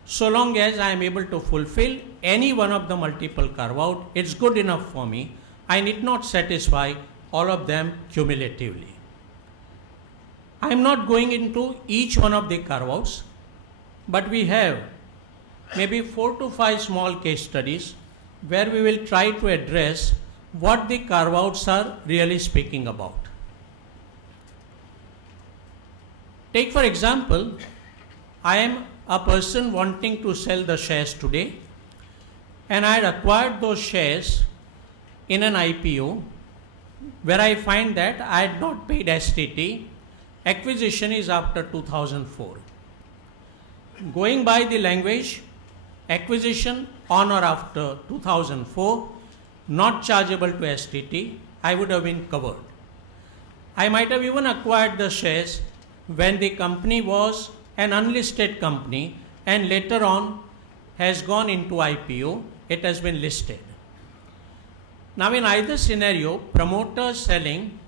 So long as I am able to fulfill any one of the multiple carve-out, it's good enough for me. I need not satisfy all of them cumulatively. I am not going into each one of the carve-outs, but we have maybe 4 to 5 small case studies where we will try to address what the carve-outs are really speaking about. Take for example, I am a person wanting to sell the shares today, and I had acquired those shares in an IPO where I find that I had not paid STT. Acquisition is after 2004. Going by the language, acquisition on or after 2004, not chargeable to STT, I would have been covered. I might have even acquired the shares when the company was an unlisted company and later on has gone into IPO, it has been listed. Now in either scenario, promoters selling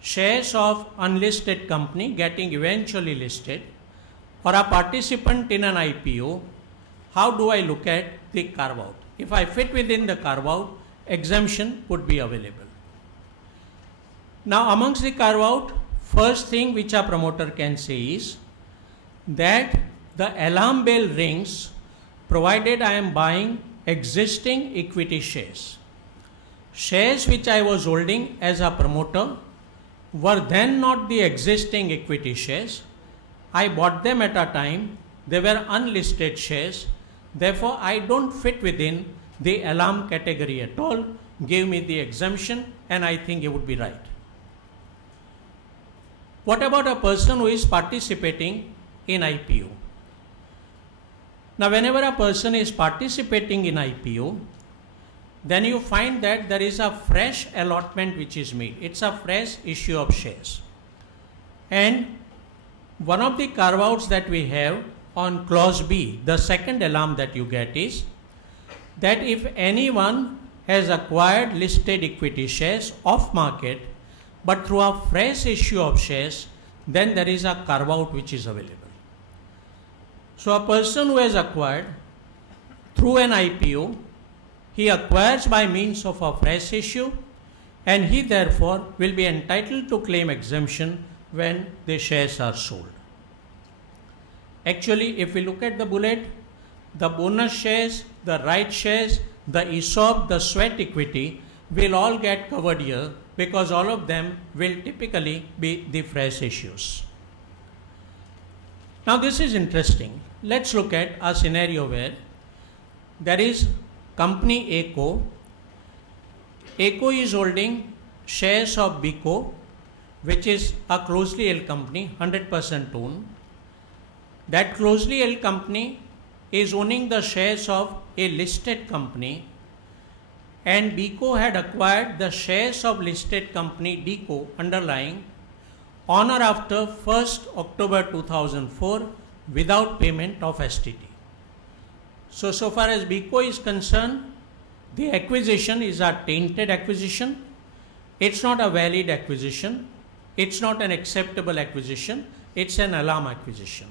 shares of unlisted company getting eventually listed or a participant in an IPO, how do I look at the carve-out? If I fit within the carve-out, exemption would be available. Now amongst the carve-out, first thing which a promoter can say is that the alarm bell rings provided I am buying existing equity shares. Shares which I was holding as a promoter were then not the existing equity shares. I bought them at a time they were unlisted shares. Therefore, I don't fit within the alarm category at all. Give me the exemption, and I think you would be right. What about a person who is participating in IPO? Now, whenever a person is participating in IPO, then you find that there is a fresh allotment which is made. It's a fresh issue of shares. And one of the carve-outs that we have on clause B, the second alarm that you get is that if anyone has acquired listed equity shares off market, but through a fresh issue of shares, then there is a carve-out which is available. So a person who has acquired through an IPO, he acquires by means of a fresh issue, and he therefore will be entitled to claim exemption when the shares are sold. Actually, if we look at the bullet, the bonus shares, the right shares, the ESOP, the sweat equity will all get covered here because all of them will typically be the fresh issues. Now this is interesting. Let's look at a scenario where there is company ACO. ACO is holding shares of BICO, which is a closely held company, 100% owned. That closely held company is owning the shares of a listed company, and BICO had acquired the shares of listed company DICO underlying on or after 1st October 2004 without payment of STT. So far as BICO is concerned, the acquisition is a tainted acquisition. It's not a valid acquisition. It's not an acceptable acquisition. It's an alarm acquisition.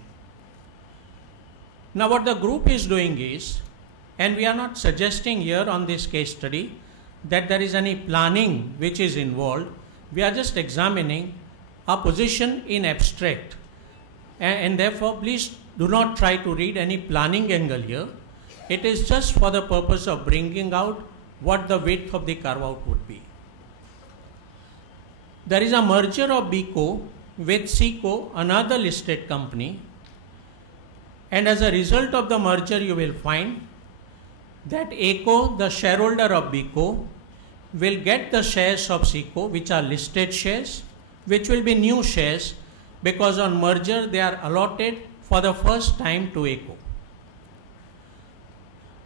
Now what the group is doing is, and we are not suggesting here on this case study that there is any planning which is involved. We are just examining a position in abstract, and therefore please do not try to read any planning angle here. It is just for the purpose of bringing out what the width of the carve out would be. There is a merger of BICO with SICO, another listed company, and as a result of the merger you will find that ACO, the shareholder of BICO, will get the shares of SICO, which are listed shares, which will be new shares because on merger they are allotted for the first time to ACO.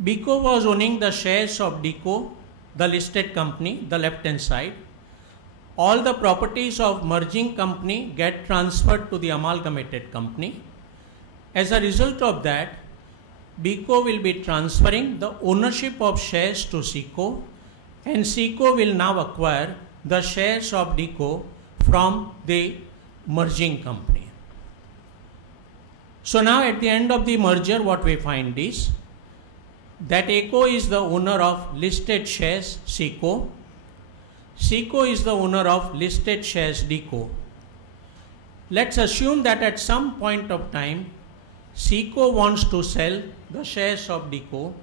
BICO was owning the shares of DICO, the listed company, the left hand side. All the properties of merging company get transferred to the amalgamated company. As a result of that, BICO will be transferring the ownership of shares to SICO, and SICO will now acquire the shares of DICO from the merging company. So now at the end of the merger, what we find is that ACO is the owner of listed shares SICO. SICO is the owner of listed shares DICO. Let's assume that at some point of time, SICO wants to sell the shares of DICO,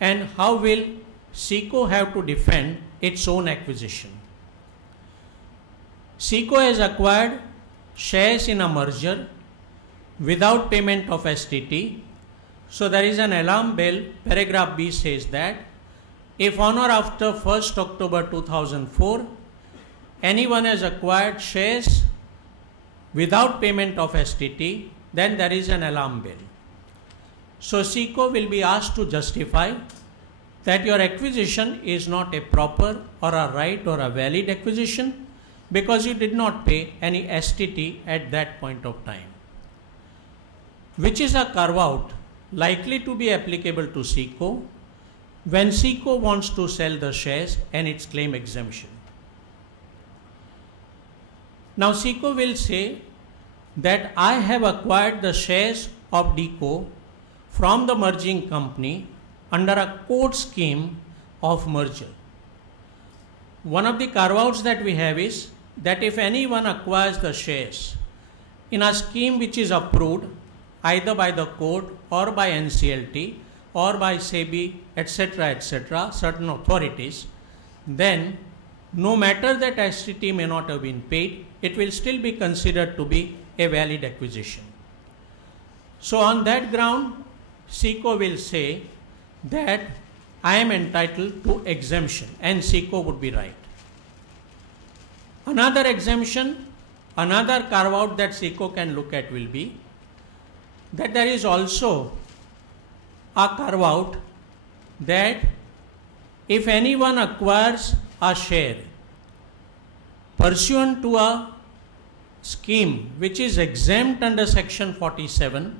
and how will SICO have to defend its own acquisition? SICO has acquired shares in a merger without payment of STT. So there is an alarm bell. Paragraph B says that if on or after 1st October 2004, anyone has acquired shares without payment of STT, then there is an alarm bell. So SICO will be asked to justify that your acquisition is not a proper or a right or a valid acquisition because you did not pay any STT at that point of time, which is a carve out likely to be applicable to SICO when SICO wants to sell the shares and its claim exemption. Now SICO will say that I have acquired the shares of DICO from the merging company under a code scheme of merger. One of the carve-outs that we have is that if anyone acquires the shares in a scheme which is approved either by the court or by NCLT or by SEBI, etc., certain authorities, then no matter that STT may not have been paid, it will still be considered to be a valid acquisition. So on that ground, SECO will say that I am entitled to exemption, and SECO would be right. Another exemption, another carve out that SECO can look at will be that there is also a carve out that if anyone acquires a share pursuant to a scheme which is exempt under section 47,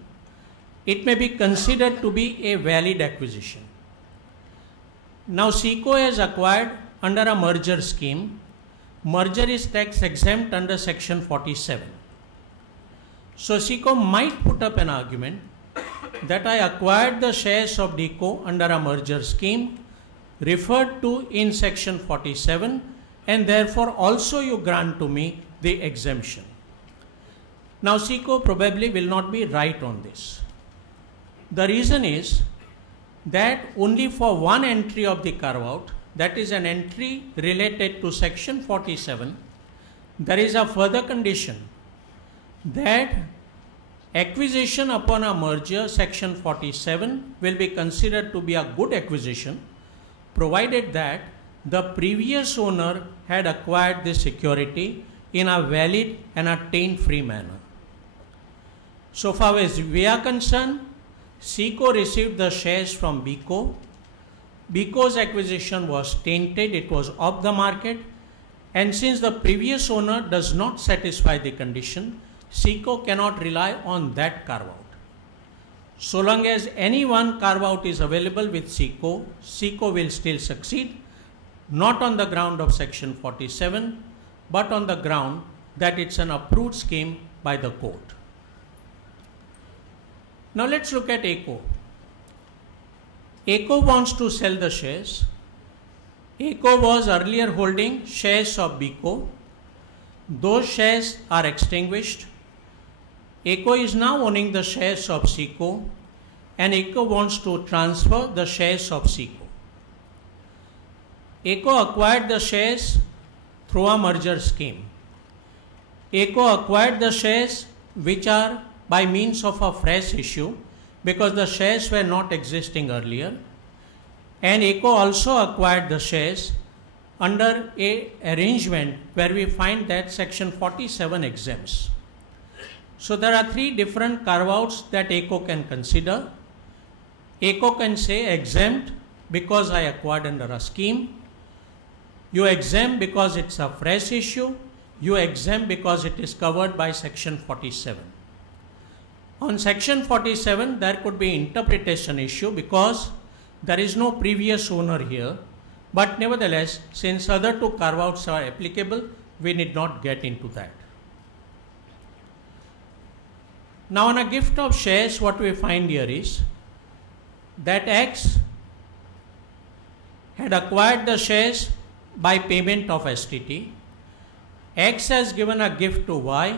it may be considered to be a valid acquisition. Now SECO has acquired under a merger scheme. Merger is tax exempt under section 47. So SECO might put up an argument that I acquired the shares of DECO under a merger scheme referred to in section 47, and therefore also you grant to me the exemption. Now SECO probably will not be right on this. The reason is that only for one entry of the carve out, that is an entry related to section 47, there is a further condition that acquisition upon a merger, section 47, will be considered to be a good acquisition provided that the previous owner had acquired this security in a valid and a taint-free manner. So far as we are concerned, SECO received the shares from BECO. BECO's acquisition was tainted, it was off the market, and since the previous owner does not satisfy the condition, SECO cannot rely on that carve out. So long as any one carve out is available with SECO, SECO will still succeed, not on the ground of section 47, but on the ground that it's an approved scheme by the court. Now let's look at ACO. ACO wants to sell the shares. ACO was earlier holding shares of BECO. Those shares are extinguished. ACO is now owning the shares of SECO, and ACO wants to transfer the shares of SECO. ACO acquired the shares through a merger scheme. ACO acquired the shares which are by means of a fresh issue because the shares were not existing earlier, and ACO also acquired the shares under an arrangement where we find that section 47 exempts. So there are three different carve-outs that ACO can consider. ACO can say exempt because I acquired under a scheme. You exempt because it's a fresh issue. You exempt because it is covered by section 47. On section 47, there could be interpretation issue because there is no previous owner here. But nevertheless, since other two carve-outs are applicable, we need not get into that. Now on a gift of shares, what we find here is that X had acquired the shares by payment of STT. X has given a gift to Y.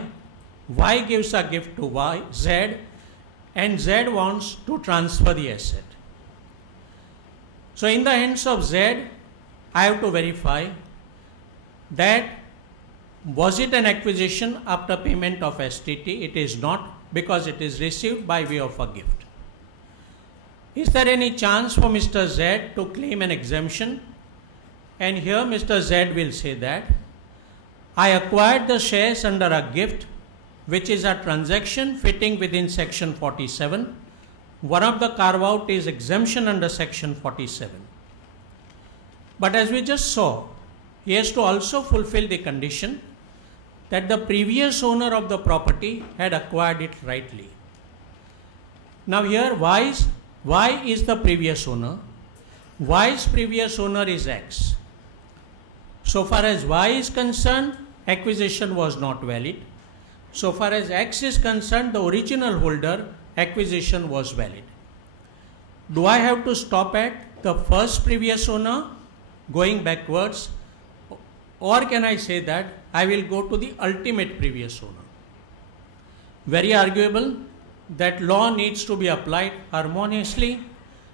Y gives a gift to Y, Z, and Z wants to transfer the asset. So in the hands of Z, I have to verify that was it an acquisition after payment of STT? It is not, because it is received by way of a gift. Is there any chance for Mr. Z to claim an exemption? And here Mr. Z will say that I acquired the shares under a gift, which is a transaction fitting within section 47. One of the carve out is exemption under section 47. But as we just saw, he has to also fulfill the condition that the previous owner of the property had acquired it rightly. Now here Y is the previous owner. Y's previous owner is X. So far as Y is concerned, acquisition was not valid. So far as X is concerned, the original holder, acquisition was valid. Do I have to stop at the first previous owner going backwards, or can I say that I will go to the ultimate previous owner? Very arguable. That law needs to be applied harmoniously.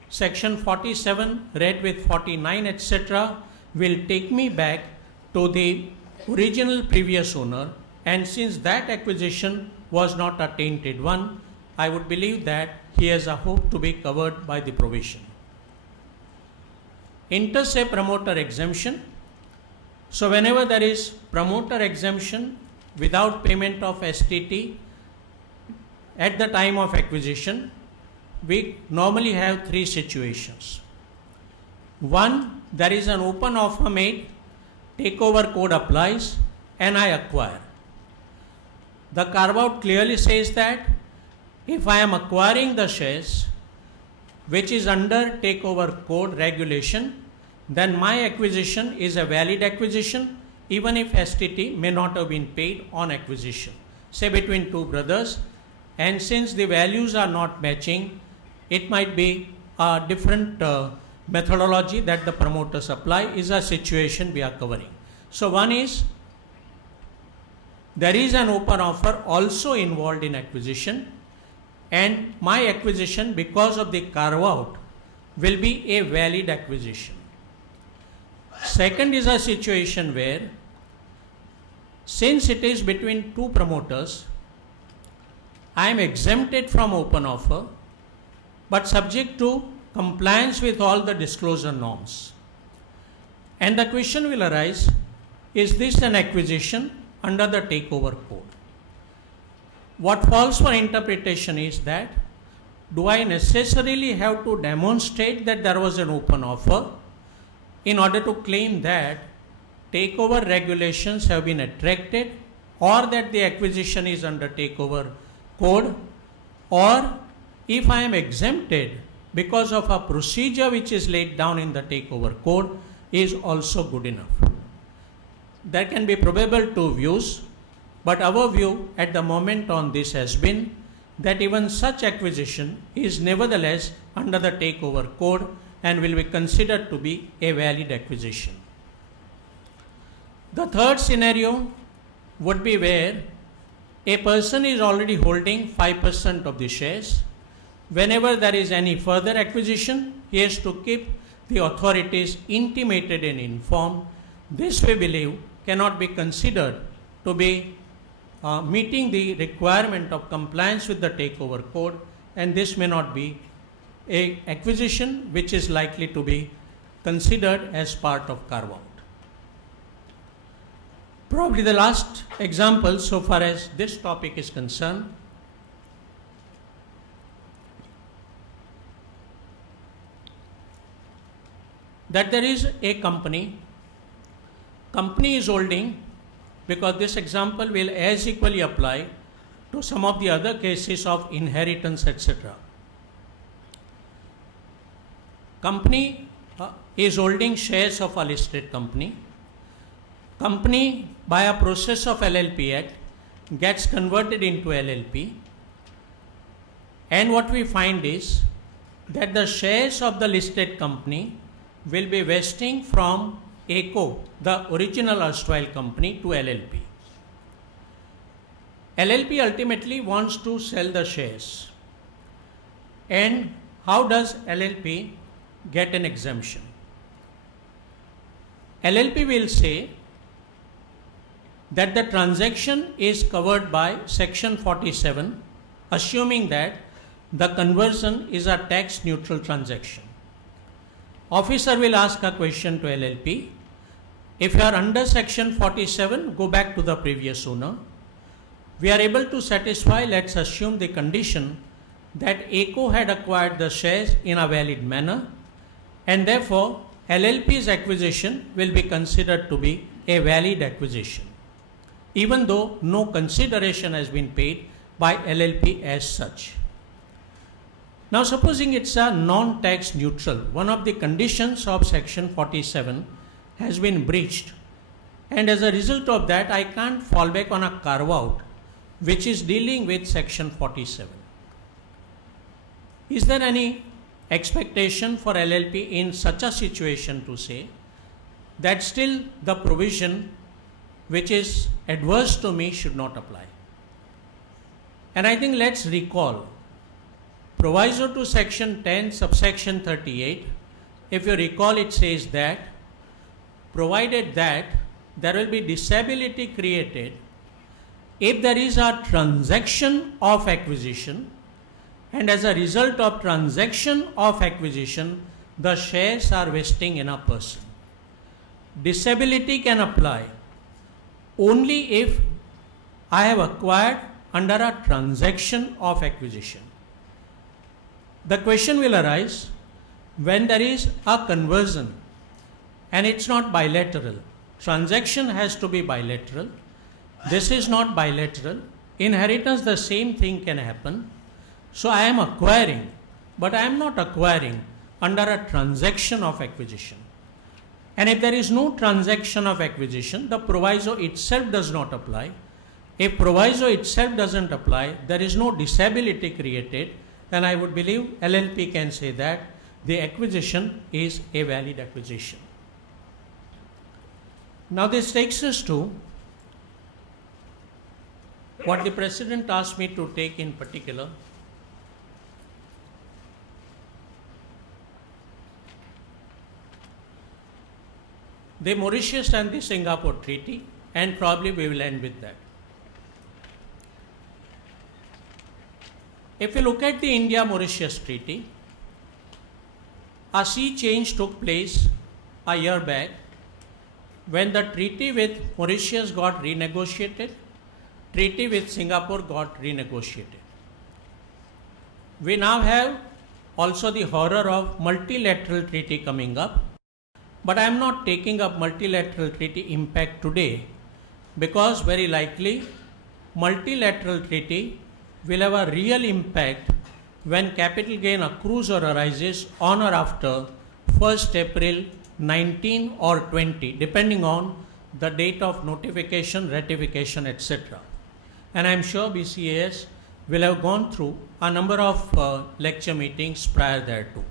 Section 47 read with 49 etc. will take me back to the original previous owner, and since that acquisition was not a tainted one, I would believe that he has a hope to be covered by the provision. Inter se promoter exemption. So whenever there is promoter exemption without payment of STT at the time of acquisition, we normally have three situations. One, there is an open offer made, takeover code applies, and I acquire. The carve-out clearly says that if I am acquiring the shares which is under takeover code regulation, then my acquisition is a valid acquisition even if STT may not have been paid on acquisition, say between two brothers, and since the values are not matching, it might be a different methodology that the promoters apply is a situation we are covering. So one is, there is an open offer also involved in acquisition, and my acquisition because of the carve out will be a valid acquisition. Second is a situation where, since it is between two promoters, I am exempted from open offer but subject to compliance with all the disclosure norms. And the question will arise, is this an acquisition under the takeover code? What falls for interpretation is that, do I necessarily have to demonstrate that there was an open offer in order to claim that takeover regulations have been attracted or that the acquisition is under takeover code, or if I am exempted because of a procedure which is laid down in the takeover code is also good enough. There can be probable two views, but our view at the moment on this has been that even such acquisition is nevertheless under the takeover code and will be considered to be a valid acquisition. The third scenario would be where a person is already holding 5% of the shares. Whenever there is any further acquisition, he has to keep the authorities intimated and informed. This, we believe, cannot be considered to be meeting the requirement of compliance with the takeover code, and this may not be an acquisition which is likely to be considered as part of carve-out. Probably the last example so far as this topic is concerned, that there is a company is holding, because this example will as equally apply to some of the other cases of inheritance, etc. Company is holding shares of a listed company. Company, by a process of LLP Act, gets converted into LLP, and what we find is that the shares of the listed company will be vesting from ACO, the original erstwhile company, to LLP. LLP ultimately wants to sell the shares. And how does LLP get an exemption? LLP will say that the transaction is covered by Section 47, assuming that the conversion is a tax neutral transaction. Officer will ask a question to LLP. If you are under Section 47, go back to the previous owner. We are able to satisfy, let's assume, the condition that ACO had acquired the shares in a valid manner, and therefore LLP's acquisition will be considered to be a valid acquisition, even though no consideration has been paid by LLP as such. Now, supposing it's a non-tax neutral, one of the conditions of Section 47 has been breached, and as a result of that, I can't fall back on a carve-out which is dealing with Section 47. Is there any expectation for LLP in such a situation to say that still the provision which is adverse to me should not apply? And I think let's recall proviso to Section 10, subsection 38. If you recall, it says that provided that there will be disability created if there is a transaction of acquisition and as a result of transaction of acquisition, the shares are vesting in a person. Disability can apply only if I have acquired under a transaction of acquisition. The question will arise when there is a conversion and it's not bilateral. Transaction has to be bilateral. This is not bilateral. Inheritance, the same thing can happen. So I am acquiring, but I am not acquiring under a transaction of acquisition. And if there is no transaction of acquisition, the proviso itself does not apply. If proviso itself doesn't apply, there is no disability created, then I would believe LLP can say that the acquisition is a valid acquisition. Now this takes us to what the President asked me to take in particular. The Mauritius and the Singapore Treaty, and probably we will end with that. If you look at the India-Mauritius Treaty, a sea change took place a year back when the treaty with Mauritius got renegotiated, treaty with Singapore got renegotiated. We now have also the horror of multilateral treaty coming up. But I am not taking up multilateral treaty impact today because very likely multilateral treaty will have a real impact when capital gain accrues or arises on or after 1st April 19 or 20, depending on the date of notification, ratification, etc. And I am sure BCAS will have gone through a number of lecture meetings prior thereto.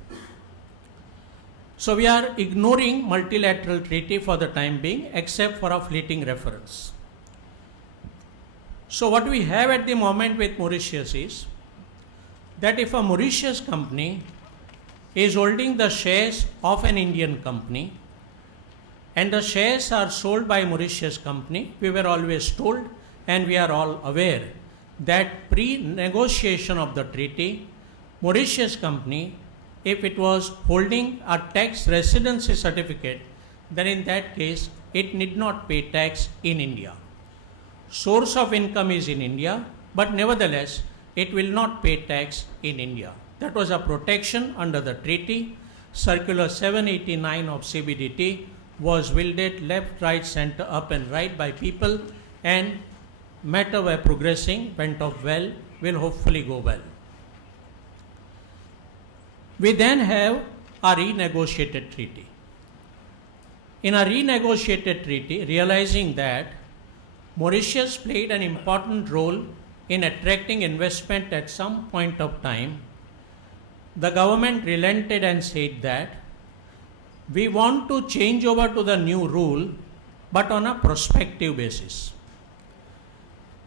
So we are ignoring multilateral treaty for the time being, except for a fleeting reference. So what we have at the moment with Mauritius is that if a Mauritius company is holding the shares of an Indian company and the shares are sold by a Mauritius company, we were always told and we are all aware that pre-negotiation of the treaty, Mauritius company, if it was holding a tax residency certificate, then in that case, it need not pay tax in India. Source of income is in India, but nevertheless, it will not pay tax in India. That was a protection under the treaty. Circular 789 of CBDT was wielded left, right, center, up and right by people, and matter were progressing, went off well, will hopefully go well. We then have a renegotiated treaty. In a renegotiated treaty, realizing that Mauritius played an important role in attracting investment at some point of time, the government relented and said that we want to change over to the new rule, but on a prospective basis.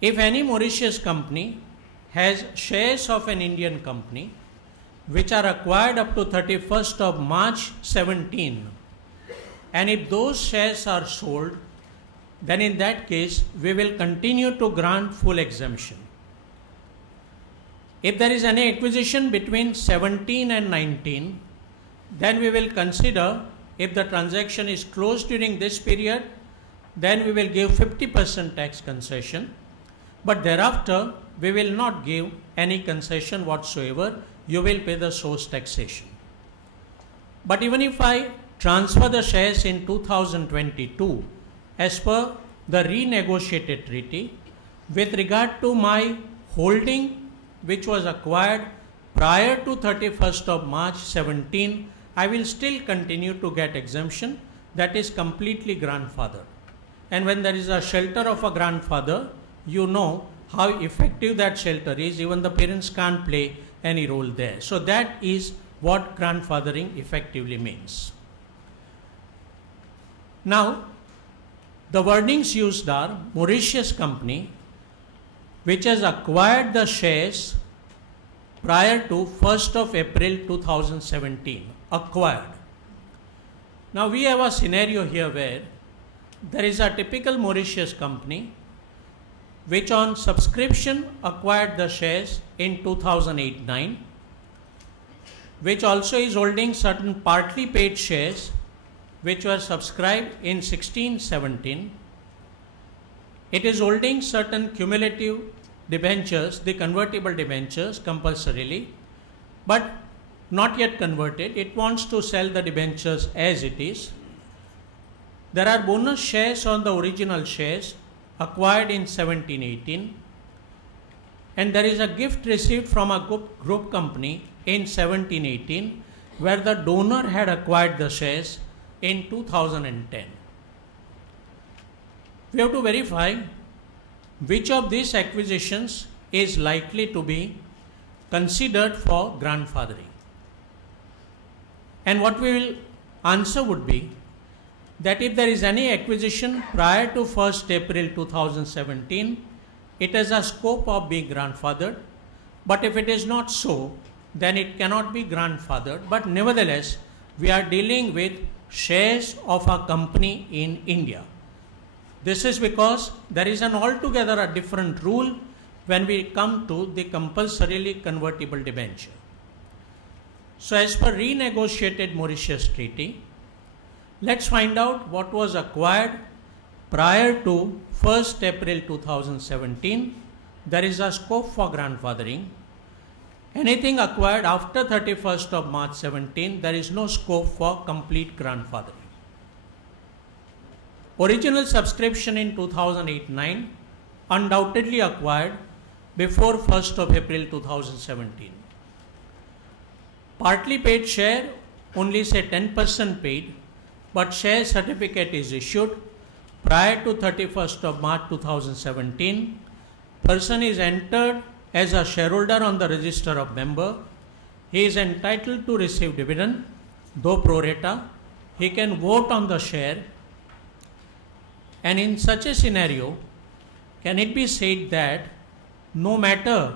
If any Mauritius company has shares of an Indian company, which are acquired up to 31st of March 17, and if those shares are sold, then in that case, we will continue to grant full exemption. If there is any acquisition between 17 and 19, then we will consider if the transaction is closed during this period, then we will give 50% tax concession, but thereafter, we will not give any concession whatsoever. You will pay the source taxation. But even if I transfer the shares in 2022 as per the renegotiated treaty, with regard to my holding which was acquired prior to 31st of March 17, I will still continue to get exemption. That is completely grandfather. And when there is a shelter of a grandfather, you know how effective that shelter is. Even the parents can't play any role there. So that is what grandfathering effectively means. Now, the wordings used are Mauritius company which has acquired the shares prior to 1st of April 2017. Acquired. Now we have a scenario here where there is a typical Mauritius company which on subscription acquired the shares in 2008-9, which also is holding certain partly paid shares which were subscribed in 16-17. It is holding certain cumulative debentures, the convertible debentures compulsorily, but not yet converted. It wants to sell the debentures as it is. There are bonus shares on the original shares acquired in 17-18, and there is a gift received from a group company in 17-18 where the donor had acquired the shares in 2010. We have to verify which of these acquisitions is likely to be considered for grandfathering. And what we will answer would be that if there is any acquisition prior to 1st April 2017, it has a scope of being grandfathered. But if it is not so, then it cannot be grandfathered. But nevertheless, we are dealing with shares of a company in India. This is because there is an altogether a different rule when we come to the compulsorily convertible debenture. So as per renegotiated Mauritius Treaty, let's find out what was acquired prior to 1st April 2017. There is a scope for grandfathering. Anything acquired after 31st of March 17, there is no scope for complete grandfathering. Original subscription in 2008-9 undoubtedly acquired before 1st of April 2017. Partly paid share, only say 10% paid, but share certificate is issued prior to 31st of March 2017. Person is entered as a shareholder on the register of member. He is entitled to receive dividend, though pro rata. He can vote on the share. And in such a scenario, can it be said that no matter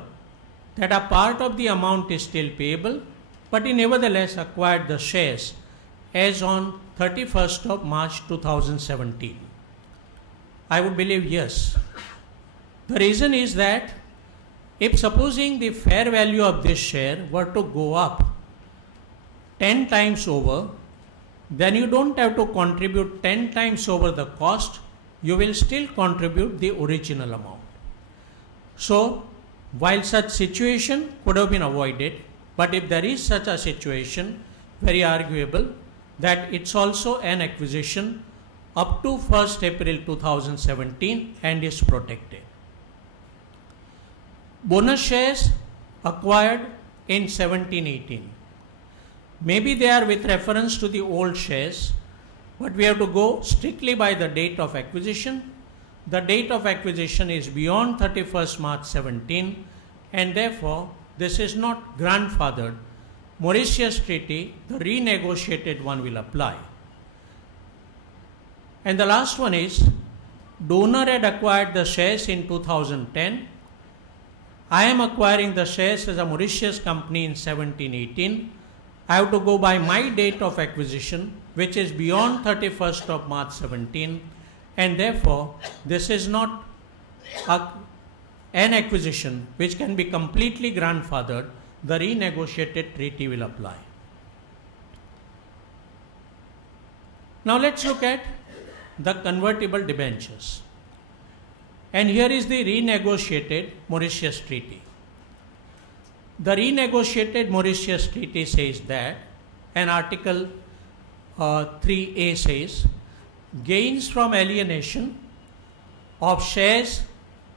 that a part of the amount is still payable, but he nevertheless acquired the shares as on 31st of March 2017? I would believe yes. The reason is that if supposing the fair value of this share were to go up 10 times over, then you don't have to contribute 10 times over the cost. You will still contribute the original amount. So, while such situation could have been avoided, but if there is such a situation, very arguable that it's also an acquisition up to 1st April 2017 and is protected. Bonus shares acquired in 17-18. Maybe they are with reference to the old shares, but we have to go strictly by the date of acquisition. The date of acquisition is beyond 31st March 17, and therefore this is not grandfathered. Mauritius Treaty, the renegotiated one, will apply. And the last one is, donor had acquired the shares in 2010. I am acquiring the shares as a Mauritius company in 17-18. I have to go by my date of acquisition, which is beyond 31st of March 17, and therefore this is not an acquisition which can be completely grandfathered. The renegotiated treaty will apply. Now let's look at the convertible debentures. And here is the renegotiated Mauritius Treaty. The renegotiated Mauritius Treaty says that, and Article 3A says, gains from alienation of shares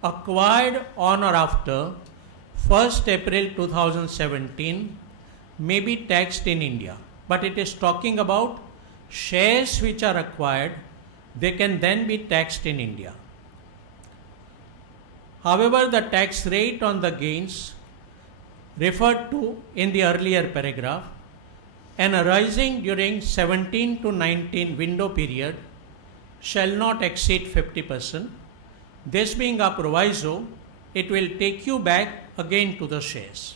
acquired on or after 1st April 2017 may be taxed in India. But it is talking about shares which are acquired, they can then be taxed in India. However, the tax rate on the gains referred to in the earlier paragraph and arising during 17 to 19 window period shall not exceed 50%. This being a proviso, it will take you back again to the shares.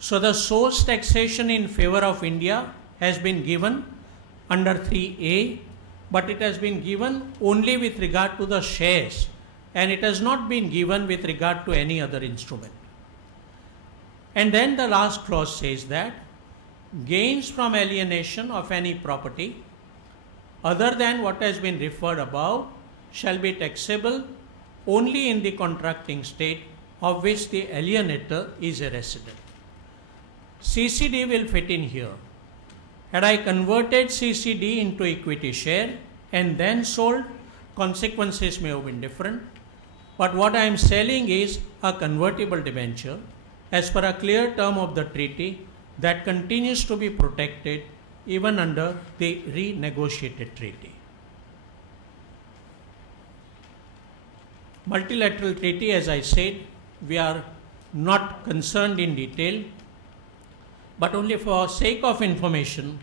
So the source taxation in favor of India has been given under 3A, but it has been given only with regard to the shares and it has not been given with regard to any other instrument. And then the last clause says that gains from alienation of any property other than what has been referred above shall be taxable only in the contracting state of which the alienator is a resident. CCD will fit in here. Had I converted CCD into equity share and then sold, consequences may have been different. But what I am selling is a convertible debenture as per a clear term of the treaty that continues to be protected even under the renegotiated treaty. Multilateral treaty, as I said, we are not concerned in detail, but only for sake of information,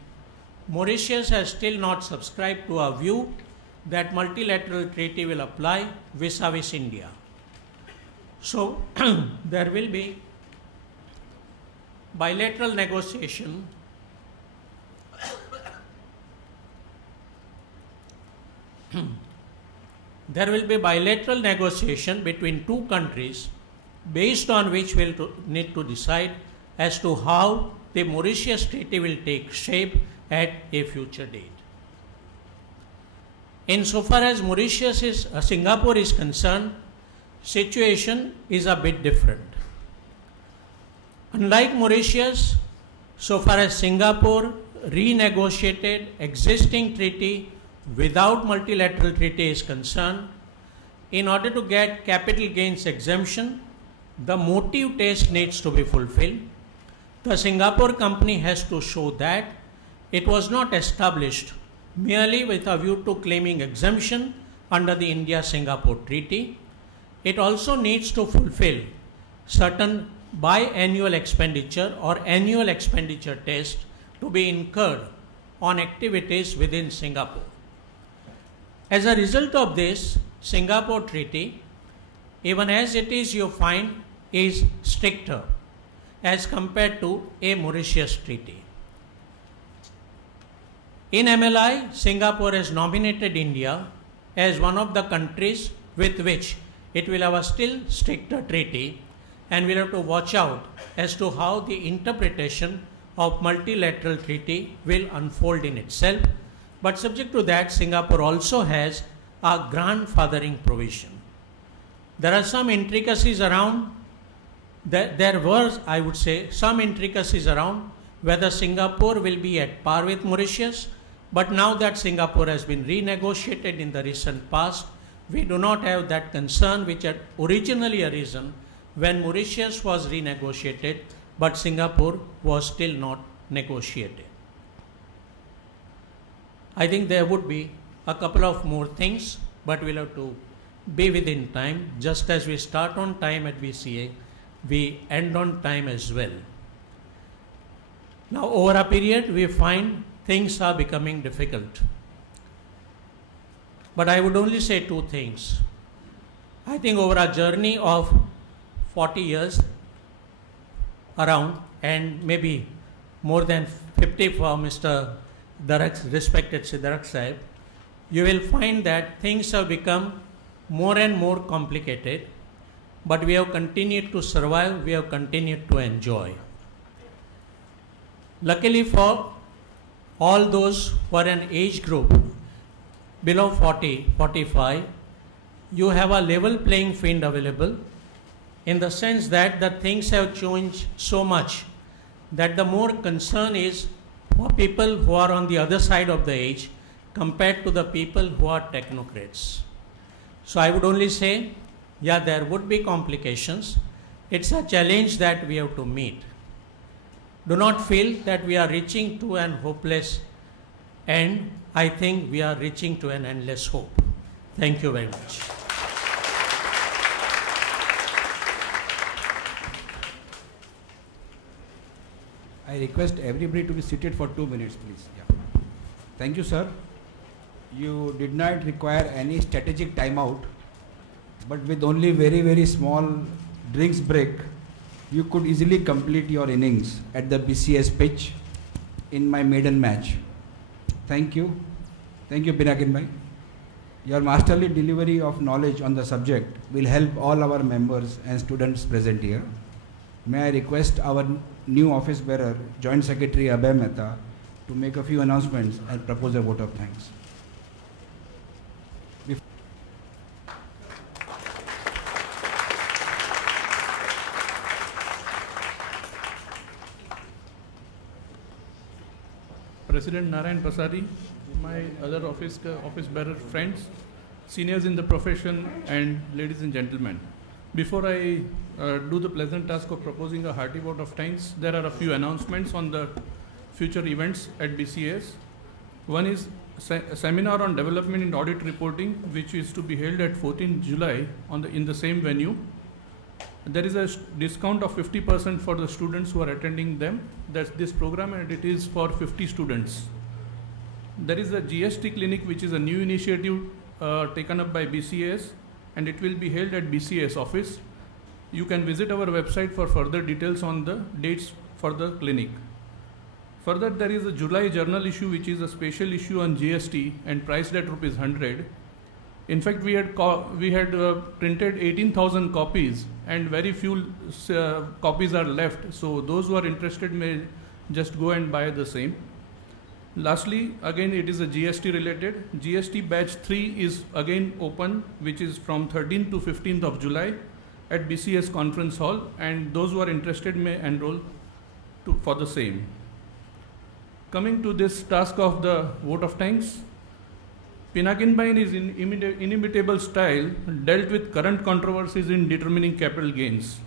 Mauritius has still not subscribed to a view that multilateral treaty will apply vis-a-vis India. So there will be bilateral negotiation there will be bilateral negotiation between two countries based on which we'll need to decide as to how the Mauritius treaty will take shape at a future date. Insofar as Singapore is concerned, situation is a bit different. Unlike Mauritius, so far as Singapore renegotiated existing treaty without multilateral treaty is concerned, in order to get capital gains exemption, the motive test needs to be fulfilled. The Singapore company has to show that it was not established merely with a view to claiming exemption under the India-Singapore Treaty. It also needs to fulfill certain biannual expenditure or annual expenditure test to be incurred on activities within Singapore. As a result of this, Singapore Treaty, even as it is, you find, is stricter as compared to a Mauritius treaty. In MLI, Singapore has nominated India as one of the countries with which it will have a still stricter treaty, and we'll have to watch out as to how the interpretation of multilateral treaty will unfold in itself. But subject to that, Singapore also has a grandfathering provision. There are some intricacies around. There were, I would say, some intricacies around whether Singapore will be at par with Mauritius. But now that Singapore has been renegotiated in the recent past, we do not have that concern which had originally arisen when Mauritius was renegotiated, but Singapore was still not negotiated. I think there would be a couple of more things, but we'll have to be within time. Just as we start on time at BCA, we end on time as well. Now, over a period, we find things are becoming difficult. But I would only say two things. I think over a journey of 40 years around, and maybe more than 50 for Mr. Darak, respected Siddharak Sahib, you will find that things have become more and more complicated, but we have continued to survive, we have continued to enjoy. Luckily for all those who are an age group below 40, 45, you have a level playing field available in the sense that the things have changed so much that the more concern is for people who are on the other side of the age compared to the people who are technocrats. So I would only say, yeah, there would be complications. It's a challenge that we have to meet. Do not feel that we are reaching to an hopeless end. I think we are reaching to an endless hope. Thank you very much. I request everybody to be seated for 2 minutes, please. Yeah. Thank you, sir. You did not require any strategic timeout, but with only very, very small drinks break, you could easily complete your innings at the BCS pitch in my maiden match. Thank you. Thank you, Pinakin bhai. Your masterly delivery of knowledge on the subject will help all our members and students present here. May I request our new office bearer, Joint Secretary Abhay Mehta, to make a few announcements and propose a vote of thanks. President Narayan Pasari, my other office bearer friends, seniors in the profession, and ladies and gentlemen. Before I do the pleasant task of proposing a hearty vote of thanks, there are a few announcements on the future events at BCS. One is a seminar on development in audit reporting, which is to be held at 14th July in the same venue. There is a discount of 50% for the students who are attending this program, and it is for 50 students. There is a GST clinic, which is a new initiative taken up by BCS, and it will be held at BCS office. You can visit our website for further details on the dates for the clinic. Further, there is a July journal issue, which is a special issue on GST and priced at ₹100. In fact, we had printed 18,000 copies, and very few copies are left. So those who are interested may just go and buy the same. Lastly, again, it is a GST related. GST batch 3 is again open, which is from 13th to 15th of July at BCS Conference Hall, and those who are interested may enroll for the same. Coming to this task of the vote of thanks, Pinakin D in his inimitable style dealt with current controversies in determining capital gains.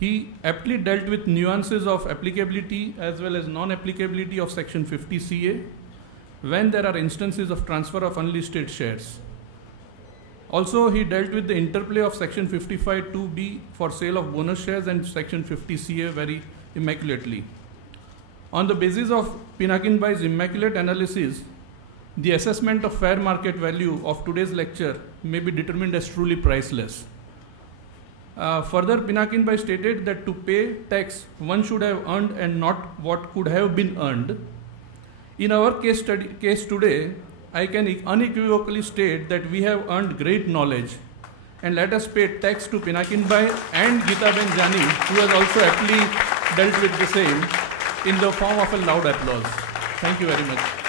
He aptly dealt with nuances of applicability as well as non-applicability of Section 50 CA when there are instances of transfer of unlisted shares. Also, he dealt with the interplay of Section 55 2B for sale of bonus shares and Section 50 CA very immaculately. On the basis of Pinakin D's immaculate analysis, the assessment of fair market value of today's lecture may be determined as truly priceless. Further, Pinakin D stated that to pay tax, one should have earned and not what could have been earned. In our case today, I can unequivocally state that we have earned great knowledge, and let us pay tax to Pinakin D and Geetaben Jani, who has also aptly dealt with the same, in the form of a loud applause. Thank you very much.